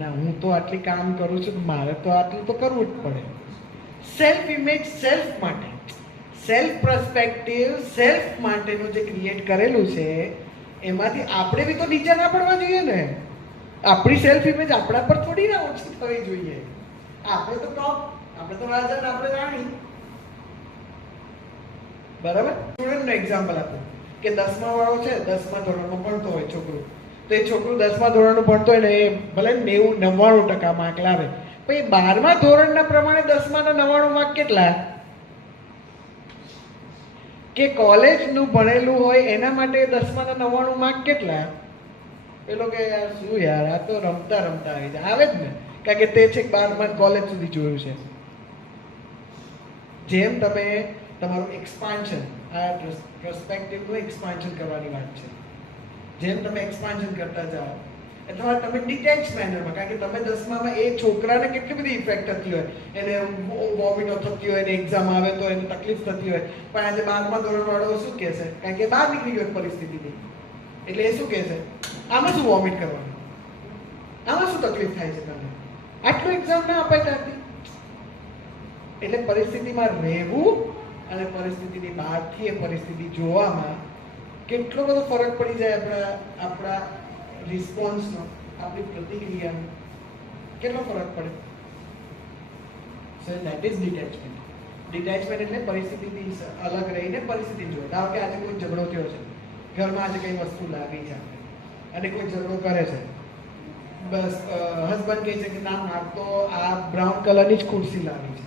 ના હું તો આટલી કામ કરું છું, મારે તો આટલું તો કરવું જ પડે. સેલ્ફ ઇમેજ, સેલ્ફ માટે, સેલ્ફ પર્સપેક્ટિવ, સેલ્ફ માટેનું જે ક્રિએટ કરેલું છે એમાંથી આપણે બી તો નીચે ના પડવા જોઈએ ને. આપણી સેલ્ફ ઇમેજ આપણા પર થોડી ના ઓછી થવી જોઈએ. આપણે તો ટોપ આપણે તો રાજા ને આપણે રાણી. બરાબર. સ્ટુડન્ટ નું એક્ઝામ્પલ આપું કે 10મા વાળો છે, 10મા ધોરણમાં ભણતો હોય છોકરો, તો એ છોકરું 10મા ધોરણનું ભણતો હોય ને એ ભલે 90-99% માર્ક લાવે, પણ એ 12મા ધોરણના પ્રમાણે 10માના 99 માર્ક કેટલા? કે કોલેજનું ભણેલું હોય એના માટે 10માના 99 માર્ક કેટલા? પેલો કે યાર શું યાર, આ તો રમતા રમતા આવી જાય, આવે જ ને, કારણ કે તે છેક 12મા કોલેજ સુધી જોયું છે. જેમ તમે તમારું એક્સપાન્શન, આ પર્સપેક્ટિવનું એક્સપાન્શન કરવાની વાત છે, જેમ તમે એક્સપાન્શન કરતા જાઓ અથવા તમે ડિટેચ મેનરમાં, કારણ કે તમે 10મામાં એ છોકરાને કેટલી બધી ઇફેક્ટ થતી હોય, એને વોમિટો થતી હોય, એને એક્ઝામ આવે તો એને તકલીફ થતી હોય, પણ આજે 12મા ધોરણવાળો શું કહેશે? કારણ કે બહાર નીકળી ગયો પરિસ્થિતિથી, એટલે એ શું કહેશે? આમાં શું વોમિટ કરવાનું, આમાં શું તકલીફ થાય છે તમને, આટલું એક્ઝામ ના અપાય ત્યાંથી. એટલે પરિસ્થિતિમાં રહેવું અને પરિસ્થિતિની બહારથી એ પરિસ્થિતિ જોવામાં કેટલો બધો ફરક પડી જાય આપણા રિસ્પોન્સનો, આપણી પ્રતિક્રિયાનો કેટલો ફરક પડે. So that is detachment. Detachment એટલે પરિસ્થિતિથી અલગ રહીને પરિસ્થિતિ જોવે. ધારો કે આજે કોઈ ઝઘડો થયો છે, ઘરમાં આજે કઈ વસ્તુ લાવી છે અને કોઈ ઝઘડો કરે છે, બસ હસબન્ડ કહે છે કે ના મારે તો આ બ્રાઉન કલરની જ ખુરશી લાવી છે,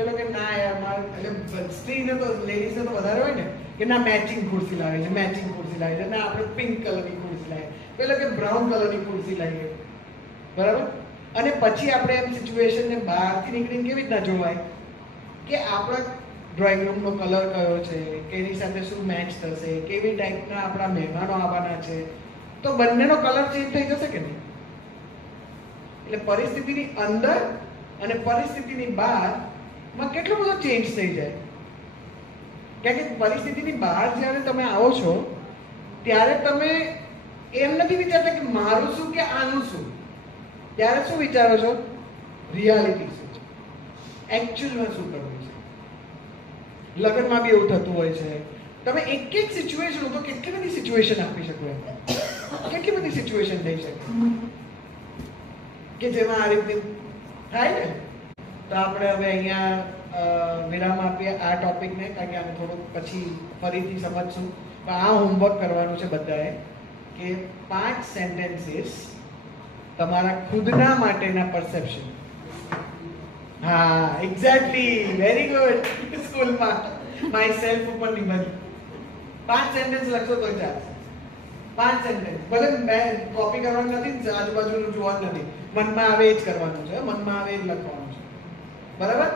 એ લોકો ના યાર મારે, એટલે સ્ત્રીને તો લેડીઝને તો વધારે હોય ને કે ના મેચિંગ ખુરશી લાવી છે, મેચિંગ ખુરશી લાવી છે, ના આપણે પિંક કલરની ખુરશી લાવી, પેલો કે બ્રાઉન કલરની ખુરશી લાવીએ. બરાબર. અને પછી આપણે એમ સિચ્યુએશનને બહારથી નીકળીને કેવી રીતના જોવાય કે આપણા ડ્રોઈંગ રૂમનો કલર કયો છે, કે એની સાથે શું મેચ થશે, કેવી ટાઈપના આપણા મહેમાનો આવવાના છે, તો બંનેનો કલર ચેન્જ થઈ જશે કે નહીં? એટલે પરિસ્થિતિની અંદર અને પરિસ્થિતિની બહારમાં કેટલો બધો ચેન્જ થઈ જાય. કારણ કે પરિસ્થિતિની બહાર જ્યારે તમે આવો છો ત્યારે તમે એમ નથી વિચારતા કે મારું શું કે આનું શું, ત્યારે શું વિચારો છો? રિયાલિટી શું છે, એકચ્યુઅલમાં શું કરવું છે. લગ્નમાં બી એવું થતું હોય છે, તમે એક એક સિચ્યુએશન, તો કેટલી બધી સિચ્યુએશન આપી શકો, એમ કેટલી બધી સિચ્યુએશન થઈ શકે કે જેમાં આ રીતે થાય ને. તો આપણે હવે અહીંયા વિરામ આપીએ આ ટોપિકને, કારણ કે આને થોડુંક પછી ફરીથી સમજશું. પણ આ હોમવર્ક કરવાનું છે બધાએ કે 5 સેન્ટેન્સીસ તમારા ખુદના માટેના પરસેપ્શન. હા, એક્ઝેક્ટલી, વેરી ગુડ. સ્કૂલમાં માય સેલ્ફ ઉપર નિબંધ 5 સેન્ટેન્સ લખશો તો ચાલશે. 5 સેન્ટેન્સ, ભલે મેં કોપી કરવાનું નથી, આજુબાજુનું જોવાનું નથી, મનમાં આવે એ જ કરવાનું છે, મનમાં આવે એ જ લખવાનું છે. બરાબર.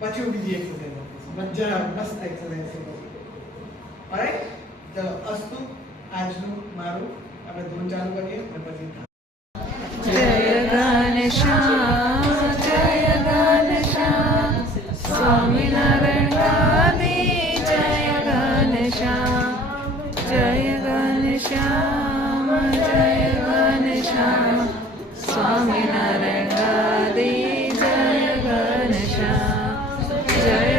પછી હું બીજી એક્સરસાઇઝ આપીશ, મજા મસ્ત એક્સરસાઇઝ છે. ઓલરાઈટ, ચલો અસ્તુ. આજનું મારું આપણે ધૂન ચાલુ કરીએ અને પછી જય ઘનશ્યામ સ્વામિનારાયણ ગાદી. જય ઘનશ્યામ સ્વામિનારાયણ ગાદી. જય ઘનશ્યામ સ્વામિનારાયણ ગાદી. જય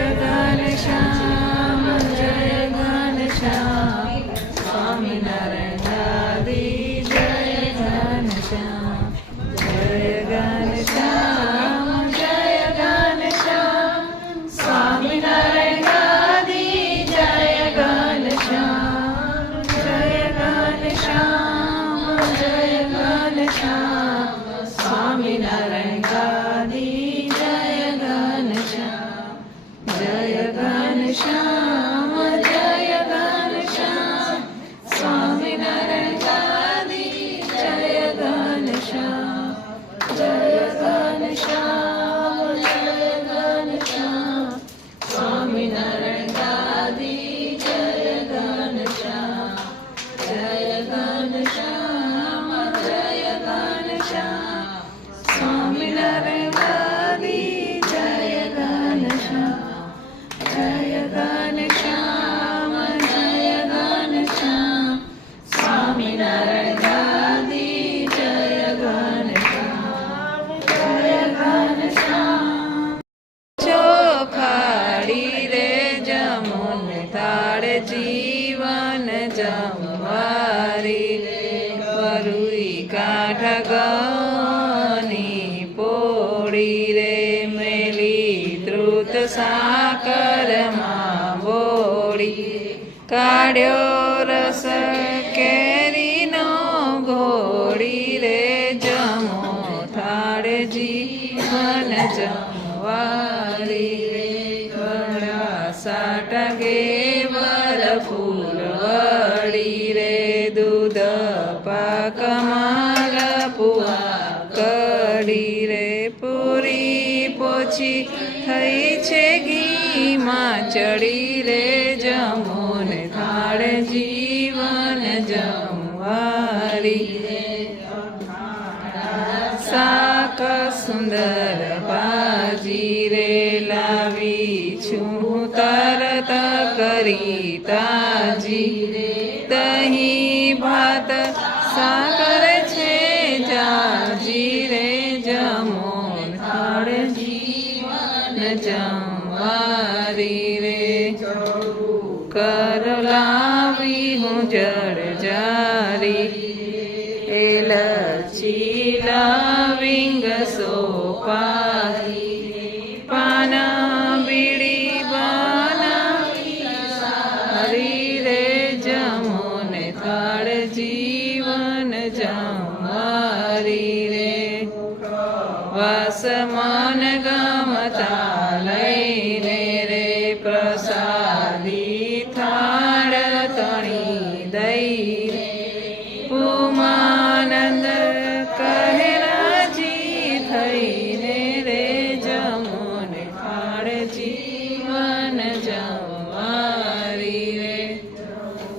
ઘનશ્યામ સ્વામિનારાયણ ગાદી. જય ઘનશ્યામ સ્વામિનારાયણ ગાદી. જય ઘનશ્યામ સ્વામિનારાયણ ગાદી. જય ઘનશ્યામ સ્વામિનારાયણ ગાદી. જય ઘનશ્યામ સ્વામિનારાયણ ગાદી. જય ઘનશ્યામ સ્વામિનારાયણ ગાદી. જય ઘનશ્યામ ચોખાડી રે જમુન તાળ જીવન જમવારી રે વરુઈ કાઠ ગની પોળી. કાઢ્યો રસ કેરીનો ઘોડી રે જમો થાળ જીવન જમવારી રે ઘડા સાટા ગેવર ફૂલવડી રે દૂધ પાક માલપુઆ કડી રે પૂરી પોછી થઈ છે ઘીમાં ચડી રે જમોન થાળ જીવન જમવારી રે શાક સુંદર ભાજી રે લાવી છું તરત કરી તાજી રે દહીં ભાત સાકર છે જાજી રે જમોન થાળ જીવન જમવારી રે કર લાવી હું જળ જારી એલચી લાવિંગ સોપારી પાના બીડી બનાવી રે જમોને થાળ જીવન જમવારી રે વાસ મન ગમતા